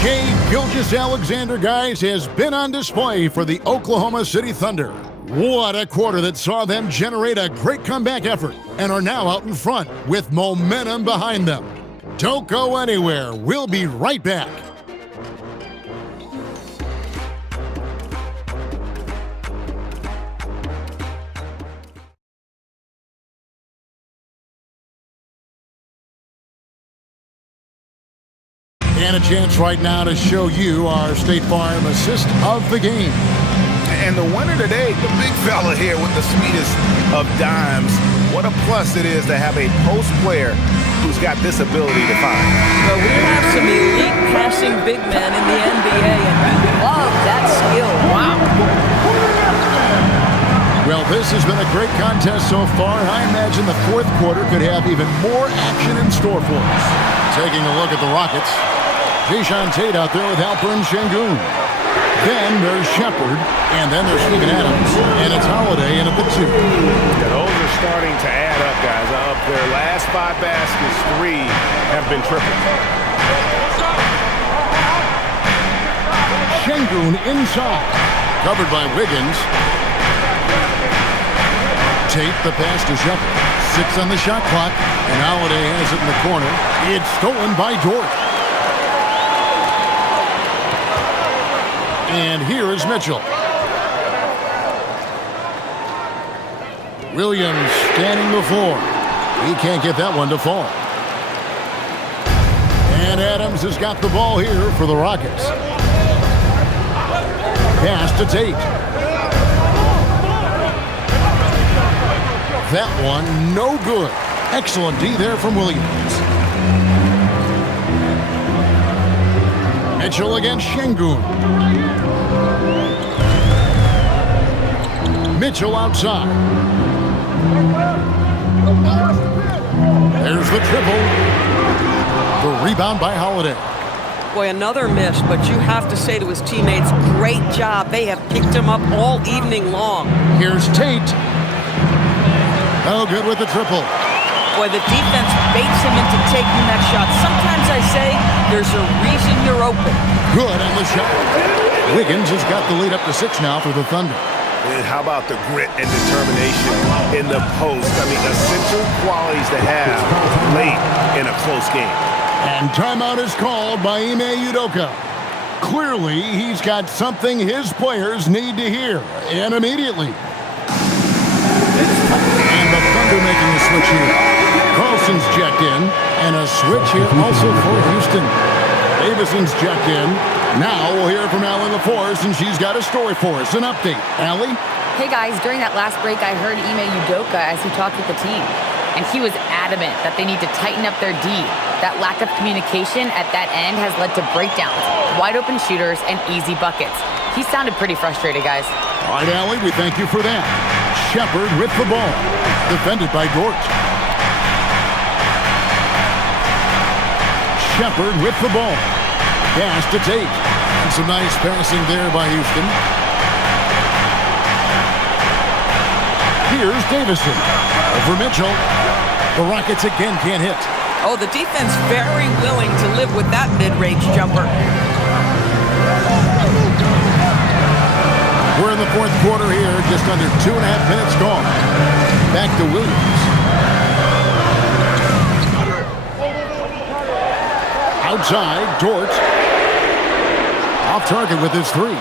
Shai Gilgeous-Alexander, guys, has been on display for the Oklahoma City Thunder. What a quarter that saw them generate a great comeback effort and are now out in front with momentum behind them. Don't go anywhere. We'll be right back. And a chance right now to show you our State Farm assist of the game. And the winner today, the big fella here with the sweetest of dimes. What a plus it is to have a post player who's got this ability to find. Well, we have some elite passing big men in the NBA, and we love that skill. Wow. Well, this has been a great contest so far, and I imagine the fourth quarter could have even more action in store for us. Taking a look at the Rockets. Jae'Sean Tate out there with Alperen Sengun. Then there's Shepard, and then there's Steven Adams, and it's Holiday in at the 2. Yeah, those are starting to add up, guys. Up their last 5 baskets, 3 have been triple. Sengun inside, covered by Wiggins. Tate the pass to Shepard. 6 on the shot clock, and Holiday has it in the corner. It's stolen by Dort. And here is Mitchell. Williams standing the floor. He can't get that one to fall. And Adams has got the ball here for the Rockets. Pass to Tate. That one no good. Excellent D there from Williams. Mitchell against Şengün. Mitchell outside. There's the triple. The rebound by Holiday. Boy, another miss, but you have to say to his teammates, great job. They have picked him up all evening long. Here's Tate. No good with the triple. Boy, the defense baits him into taking that shot. Sometimes I say there's a reason you're open. Good on the shot. Wiggins has got the lead up to 6 now for the Thunder. And how about the grit and determination in the post? I mean, essential qualities to have late in a close game. And timeout is called by Ime Udoka. Clearly, he's got something his players need to hear, and immediately. And the Thunder making a switch here. Carlson's checked in, and a switch here also for Houston. Davison's checked in. Now we'll hear from Allie LaForce, and she's got a story for us. An update. Allie? Hey guys, during that last break, I heard Ime Udoka as he talked with the team. And he was adamant that they need to tighten up their D. That lack of communication at that end has led to breakdowns, wide open shooters, and easy buckets. He sounded pretty frustrated, guys. All right, Allie, we thank you for that. Shepard with the ball. Defended by Dort. Shepard with the ball. Pass to Tate. And some nice passing there by Houston. Here's Davison. Over Mitchell. The Rockets again can't hit. Oh, the defense very willing to live with that mid-range jumper. We're in the fourth quarter here. Just under 2.5 minutes gone. Back to Williams. Outside, Dort. Off target with his 3.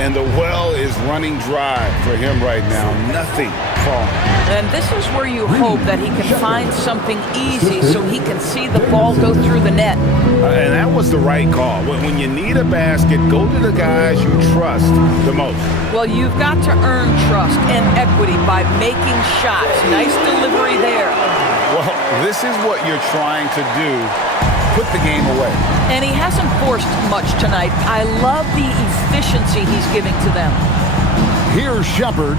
And the well is running dry for him right now. Nothing falling. And this is where you hope that he can find something easy so he can see the ball go through the net. And that was the right call. When you need a basket, go to the guys you trust the most. Well, you've got to earn trust and equity by making shots. Nice delivery there. Well, this is what you're trying to do. Put the game away. And he hasn't forced much tonight. I love the efficiency he's giving to them. Here's Shepard.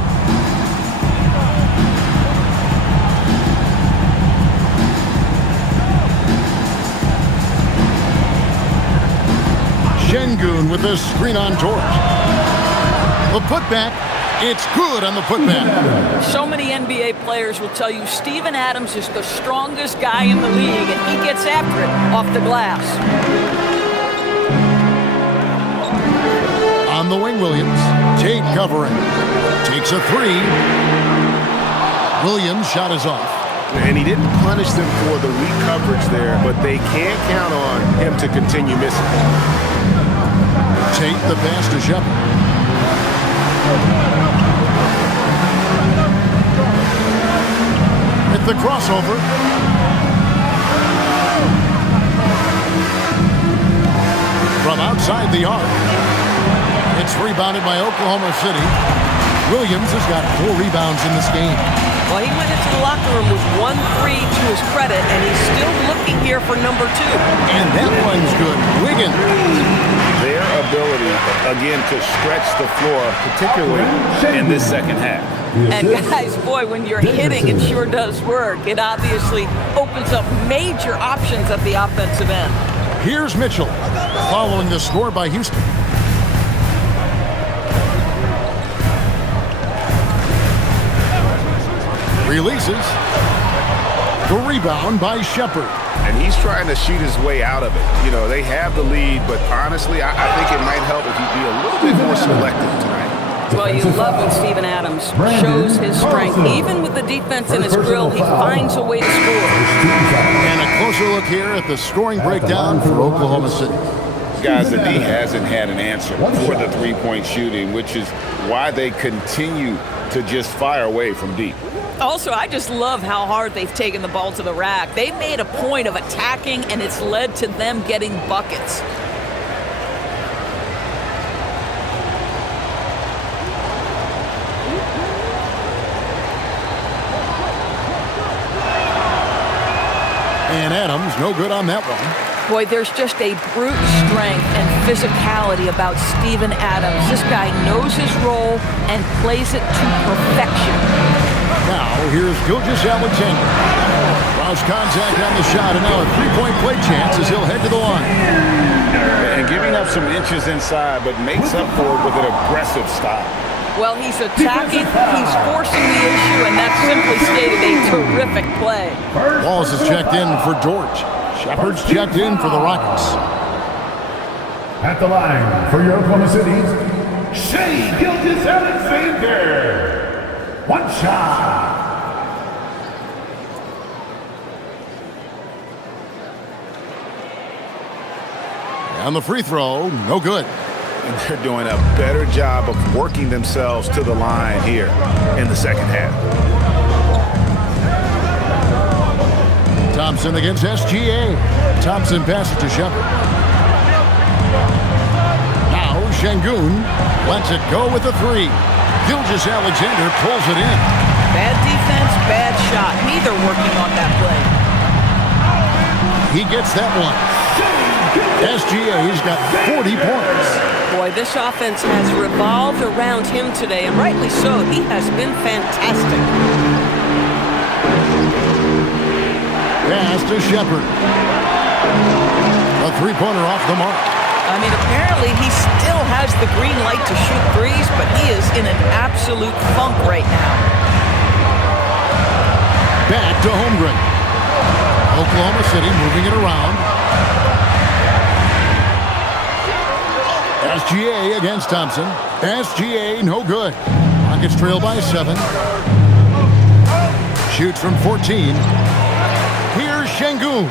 Şengün with a screen on Dort. The putback. It's good on the putback. So many NBA players will tell you Steven Adams is the strongest guy in the league, and he gets after it off the glass. On the wing, Williams. Tate covering. Takes a 3. Williams' shot is off. And he didn't punish them for the weak coverage there, but they can't count on him to continue missing. Tate the pass to Shepard. With the crossover. From outside the arc. It's rebounded by Oklahoma City. Williams has got 4 rebounds in this game. Well, he went into the locker room with 1 3 to his credit, and he's still looking here for number 2. And that one's good. Wiggins. Their ability, again, to stretch the floor, particularly in this second half. And guys, boy, when you're hitting, it sure does work. It obviously opens up major options at the offensive end. Here's Mitchell, following the score by Houston. Releases. The rebound by Shepard. And he's trying to shoot his way out of it. You know, they have the lead, but honestly, I think it might help if he'd be a little bit more selective tonight. Well, you love when Steven Adams shows his strength. Even with the defense in his grill, he finds a way to score. And a closer look here at the scoring breakdown for Oklahoma City. Guys, the D hasn't had an answer for the three-point shooting, which is why they continue to just fire away from deep. Also, I just love how hard they've taken the ball to the rack. They've made a point of attacking, and it's led to them getting buckets. Wiggins, no good on that one. Boy, there's just a brute strength and physicality about Steven Adams. This guy knows his role and plays it to perfection. Now, here's Gilgeous-Alexander. Lost contact on the shot, and now a three-point play chance as he'll head to the line. And giving up some inches inside, but makes up for it with an aggressive stop. Well, he's attacking, he's forcing the issue, and that's simply stated a terrific play. Walls is checked in for George. Shepard's checked in for the Rockets. At the line for your Oklahoma City's Shai Gilgeous-Alexander. One shot. And the free throw, no good. And they're doing a better job of working themselves to the line here in the second half. Thompson against SGA. Thompson passes to Shepard. Now Şengün lets it go with the three. Gilgeous-Alexander pulls it in. Bad defense, bad shot. Neither working on that play. He gets that one. SGA's got 40 points. Boy, this offense has revolved around him today, and rightly so. He has been fantastic. Pass to Shepard. A three-pointer off the mark. I mean, apparently he still has the green light to shoot threes, but he is in an absolute funk right now. Back to Holmgren. Oklahoma City moving it around. SGA against Thompson. SGA, no good. Rockets trail by 7. Shoots from 14. Here's Şengün.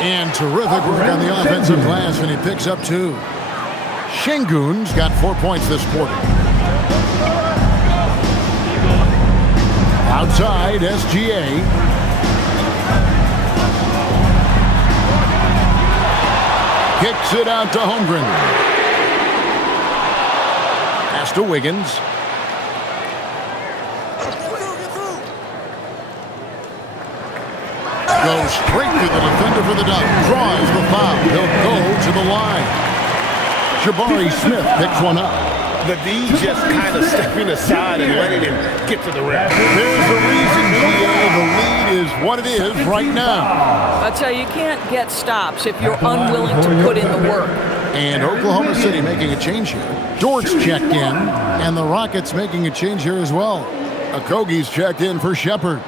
And terrific work on the offensive glass, and he picks up 2. Şengün's got 4 points this quarter. Outside, SGA. Kicks it out to Holmgren. Pass to Wiggins. Goes straight to the defender for the dunk. Draws the foul. He'll go to the line. Jabari Smith picks one up. The D just kind of stepping aside and letting him get to the rim. There's the reason, GA. The lead is what it is right now. I'll tell you, you can't get stops if you're unwilling to put in the work. And Oklahoma City making a change here. Dort's checked in, and the Rockets making a change here as well. Okogie's checked in for Shepard.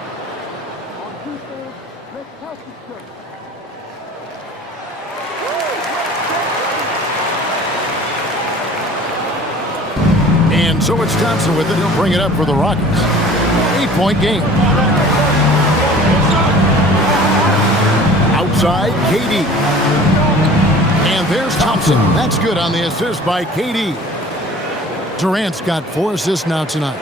And so it's Thompson with it. He'll bring it up for the Rockets. 8-point game. Outside, KD. And there's Thompson. That's good on the assist by KD. Durant's got 4 assists now tonight.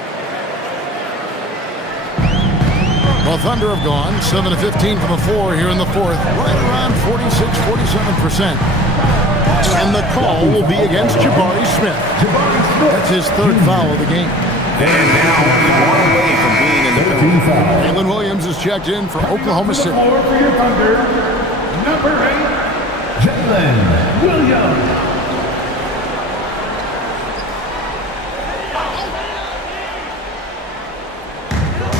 Well, Thunder have gone 7-15 from the floor here in the fourth. Right around 46-47%. And the call will be against Jabari Smith. That's his 3rd foul of the game. And now only 1 away from being in the penalty. Jalen Williams is checked in for Oklahoma City. For your Thunder, number 8, Jalen Williams.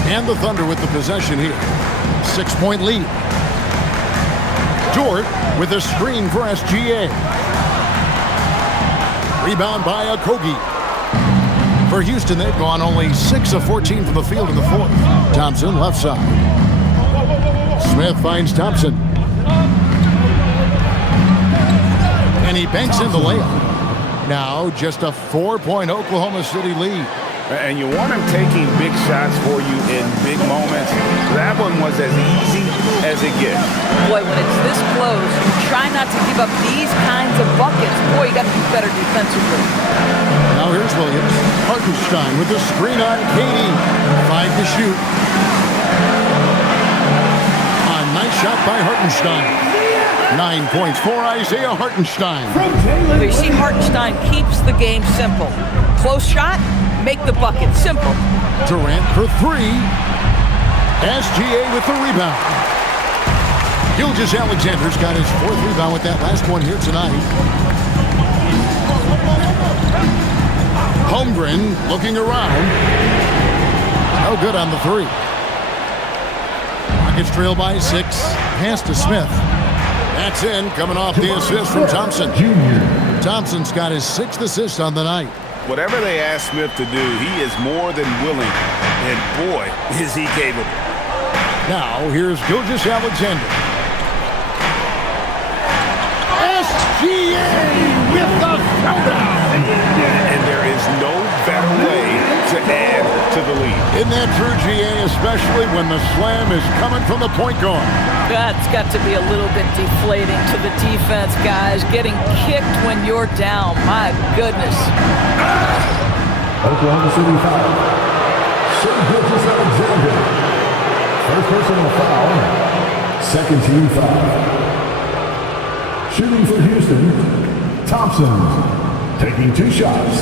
And the Thunder with the possession here. 6-point lead. Dort with a screen for SGA. Rebound by Okogie. For Houston, they've gone only 6 of 14 from the field in the fourth. Thompson, left side. Smith finds Thompson. And he banks in the layup. Now just a 4-point Oklahoma City lead. And you want him taking big shots for you in big moments. That one was as easy as it gets. Boy, when it's this close, you try not to give up these kinds of buckets. Boy, you got to be better defensively. Now here's Williams. Hartenstein with the screen on KD. 5 to shoot. A nice shot by Hartenstein. 9 points for Isaiah Hartenstein. You see, Hartenstein keeps the game simple. Close shot, make the bucket. Simple. Durant for 3. SGA with the rebound. Gilgeous-Alexander's got his 4th rebound with that last one here tonight. Holmgren looking around. No good on the 3. Rockets trail by 6. Pass to Smith. That's in, coming off the assist from Thompson. Thompson's got his 6th assist on the night. Whatever they ask Smith to do, he is more than willing. And boy, is he capable. Now, here's Gilgeous-Alexander. SGA with the throwdown. And there is no better way to add to the lead. Isn't that true, GA, especially when the slam is coming from the point guard? That's got to be a little bit deflating to the defense, guys. Getting kicked when you're down. My goodness. Oklahoma City foul. Gilgeous-Alexander. First personal foul. Second team foul. Shooting for Houston, Thompson. Taking 2 shots.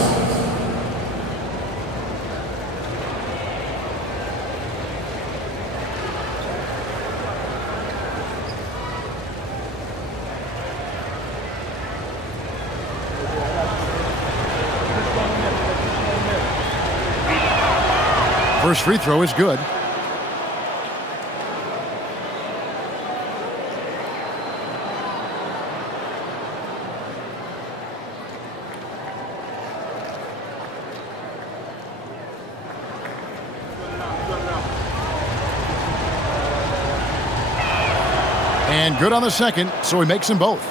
First free throw is good. And good on the second, so he makes them both.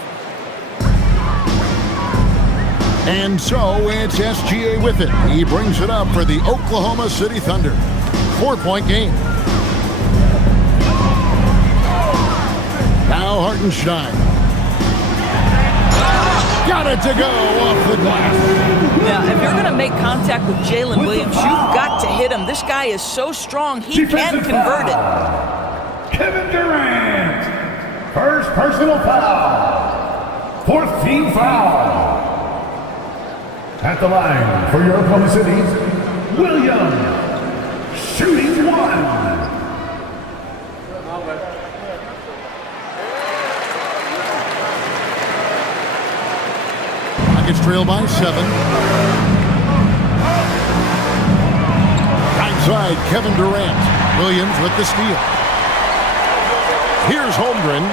And so it's SGA with it. He brings it up for the Oklahoma City Thunder. 4-point game. Now Hartenstein. Got it to go off the glass. Now, if you're going to make contact with Jalen Williams, you've got to hit him. This guy is so strong, he can convert it. Kevin Durant. First personal foul. 4th team foul. At the line for your Oklahoma City, Williams. Shooting 1. Rockets trail by 7. Right side, Kevin Durant. Williams with the steal. Here's Holmgren.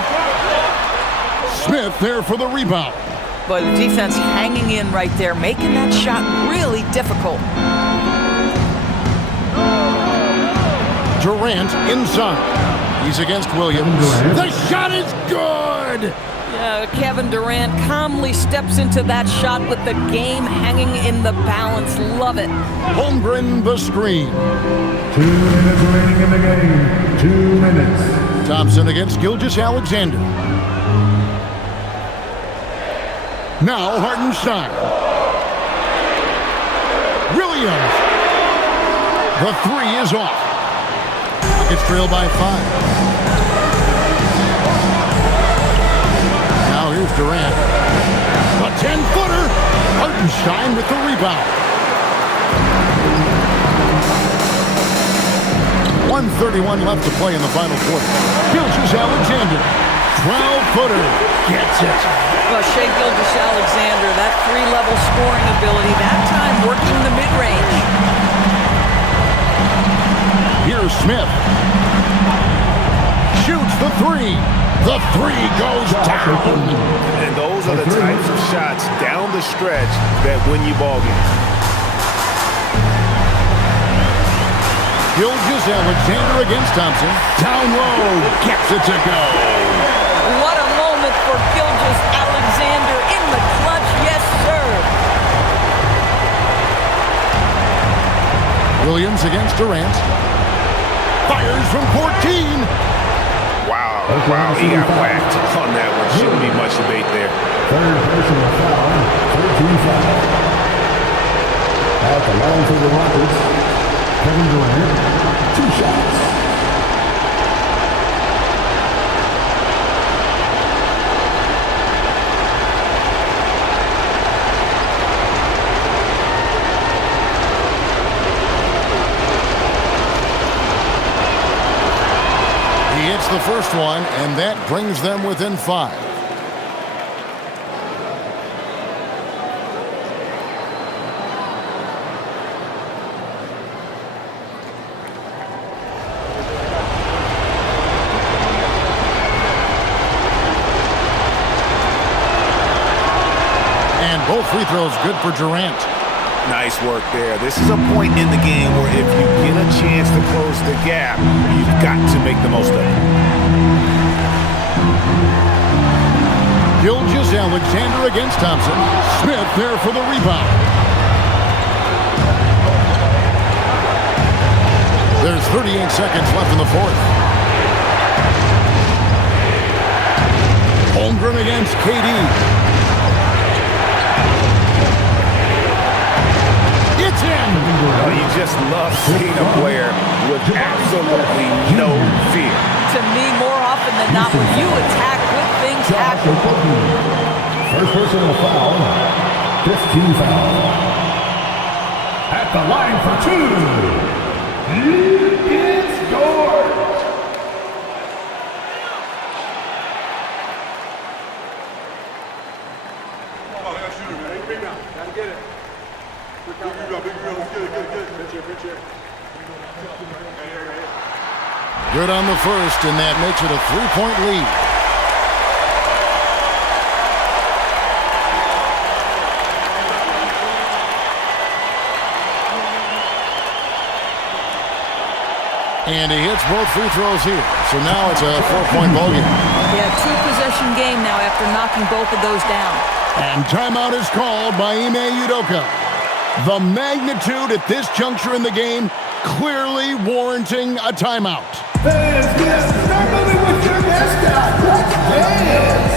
Smith there for the rebound. But the defense hanging in right there, making that shot really difficult. Durant inside. He's against Williams. The shot is good! Yeah, Kevin Durant calmly steps into that shot with the game hanging in the balance. Love it. Holmgren the screen. 2 minutes remaining in the game. 2 minutes. Thompson against Gilgeous-Alexander. Now Hartenstein. Williams. The 3 is off. It's trailed by 5. Now here's Durant. A 10-footer. Hartenstein with the rebound. 1:31 left to play in the final quarter. Gilgeous-Alexander. 12-footer. Gets it. Well, Shai Gilgeous-Alexander, that 3-level scoring ability, that time working the mid-range. Here's Smith. Shoots the 3. The 3 goes down. And those are the types of shots down the stretch that win you ball games. Gilgeous-Alexander against Thompson. Down low. Gets it to go. What a moment for Gilgeous-Alexander in the clutch. Yes, sir. Williams against Durant. Fires from 14. Wow, he got whacked on that one. Shouldn't be much debate there. Third personal foul. 13 foul. At the line for the Rockets, Kevin Durant. 2 shots. the first one, and that brings them within 5. And both free throws good for Durant. Nice work there. This is a point in the game where if you get a chance to close the gap, you've got to make the most of it. Gilgeous-Alexander against Thompson. Smith there for the rebound. There's 38 seconds left in the fourth. Holmgren against KD. It's in! Oh, you just love seeing a player with absolutely no fear. To me, more often than not, when you attack, good things happen. First personal foul. 15 foul. At the line for 2. He is scored. Good on the first, and that makes it a 3-point lead. And he hits both free throws here. So now it's a 4-point ball game. Yeah, 2-possession game now after knocking both of those down. And timeout is called by Ime Udoka. The magnitude at this juncture in the game clearly warranting a timeout. Fans, yes, start moving with your mascot. Let's dance.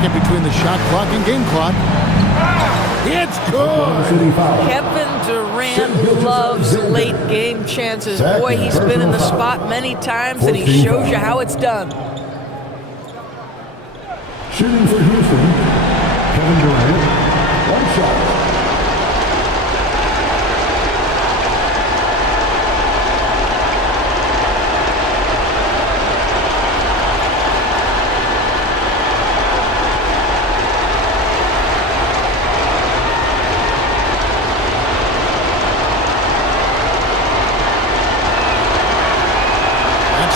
Between the shot clock and game clock. It's good! Kevin Durant loves late game chances. Boy, he's been in the spot many times, and he shows you how it's done. Shooting for Houston, Kevin Durant, 1 shot.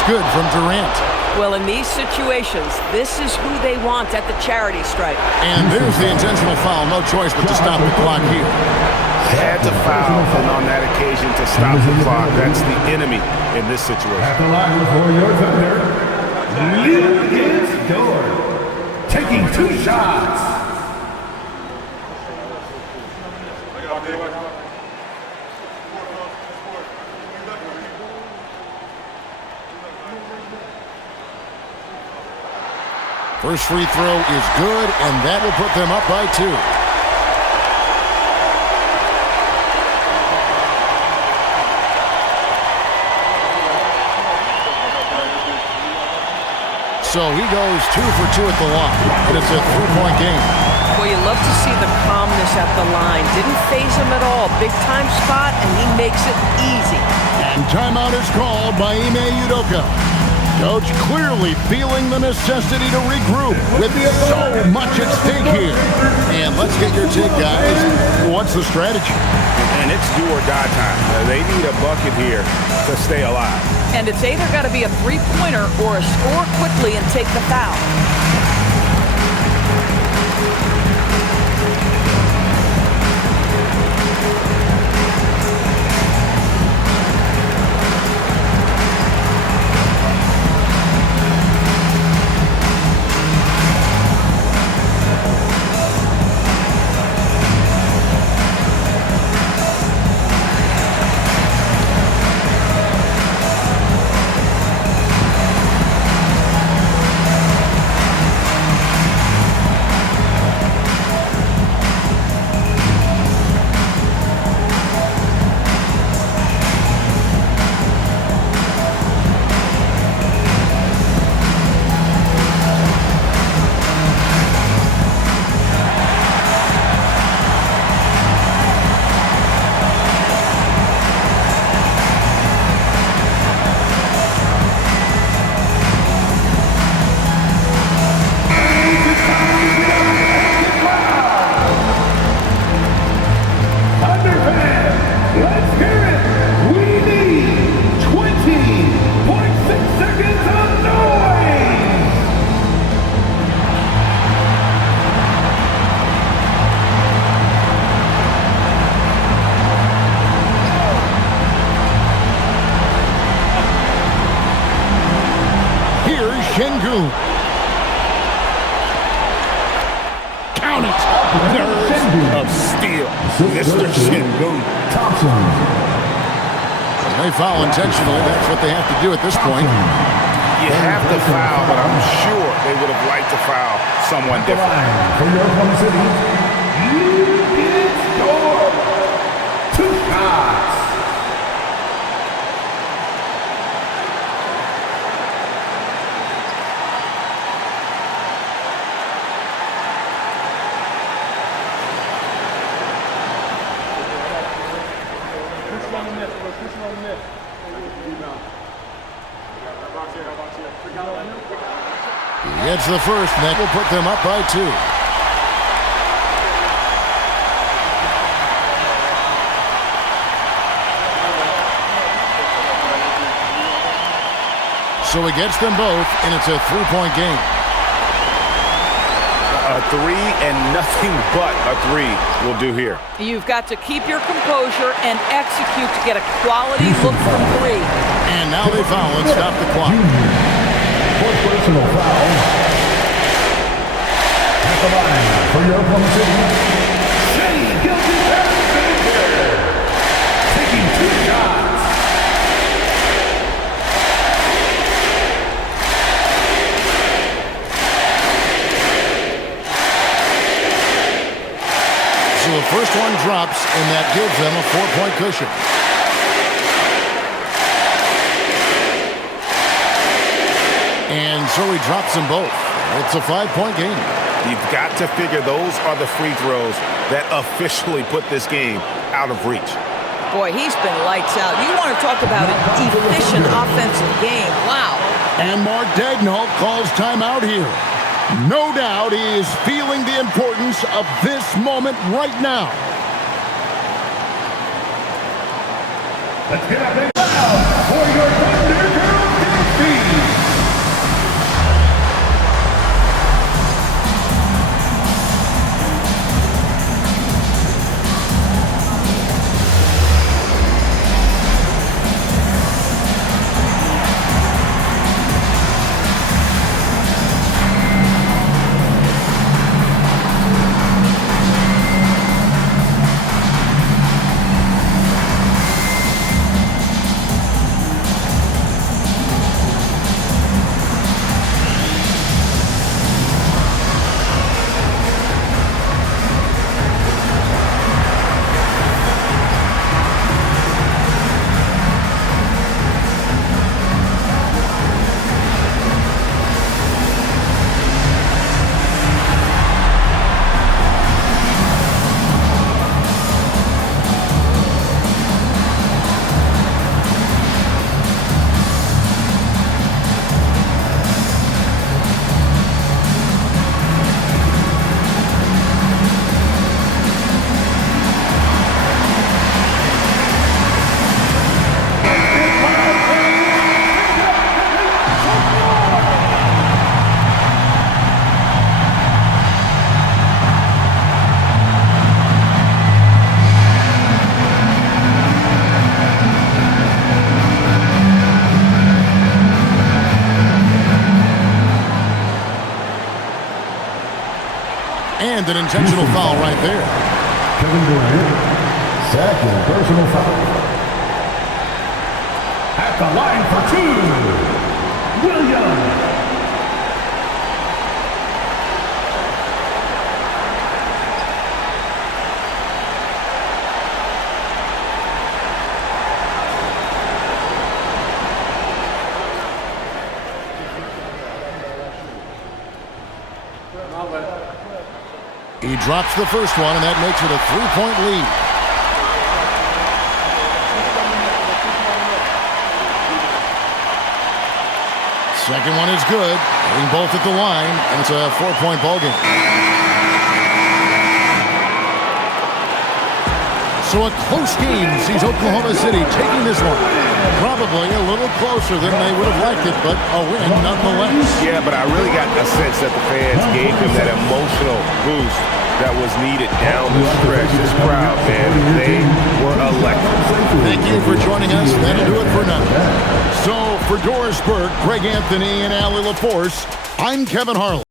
Good from Durant. Well, in these situations, this is who they want at the charity stripe. And there's the intentional foul. No choice but to stop the clock here. Had to foul, and on that occasion to stop the clock. That's the enemy in this situation. At the line for your thunder, Lynx is scored. Taking 2 shots. First free throw is good, and that will put them up by 2. So he goes 2 for 2 at the line, and it's a 3-point game. Well, you love to see the calmness at the line. Didn't faze him at all. Big time spot, and he makes it easy. And timeout is called by Ime Udoka. Coach clearly feeling the necessity to regroup with so much at stake here. And let's get your take, guys. What's the strategy? And it's do or die time. They need a bucket here to stay alive. And it's either got to be a three-pointer or a score quickly and take the foul. Şengün. Count it. Nerves of steel. Mr. Şengün. They foul intentionally. That's what they have to do at this point. You have to foul, but I'm sure they would have liked to foul someone different. For your opponent's city, you did score 2 shots. It's the first, and that will put them up by 2. So he gets them both, and it's a 3-point game. A 3 and nothing but a 3 will do here. You've got to keep your composure and execute to get a quality look from 3. And now they foul and stop the clock. Fourth personal foul. At the line for your opponent's city, Shea Gilgeous-Alexander, taking 2 shots. So the first one drops, and that gives them a 4-point cushion. And so he drops them both. It's a 5-point game. You've got to figure those are the free throws that officially put this game out of reach. Boy, he's been lights out. You want to talk about an efficient offensive game. Wow. And Mark Daigneault calls timeout here. No doubt he is feeling the importance of this moment right now. Let's get up and foul for your Thunder Girl defeat. And an intentional foul right there. Kevin Durant, second personal foul. At the line for two, Williams. He drops the first one, and that makes it a 3-point lead. Second one is good. Hitting both at the line, and it's a 4-point ball game. So a close game sees Oklahoma City taking this one. Probably a little closer than they would have liked it, but a win nonetheless. Yeah, but I really got a sense that the fans gave them that emotional boost that was needed down the stretch. This crowd, man, they were electric. Thank you for joining us. That'll do it for now. So for Doris Burke, Greg Anthony, and Allie LaForce, I'm Kevin Harlan.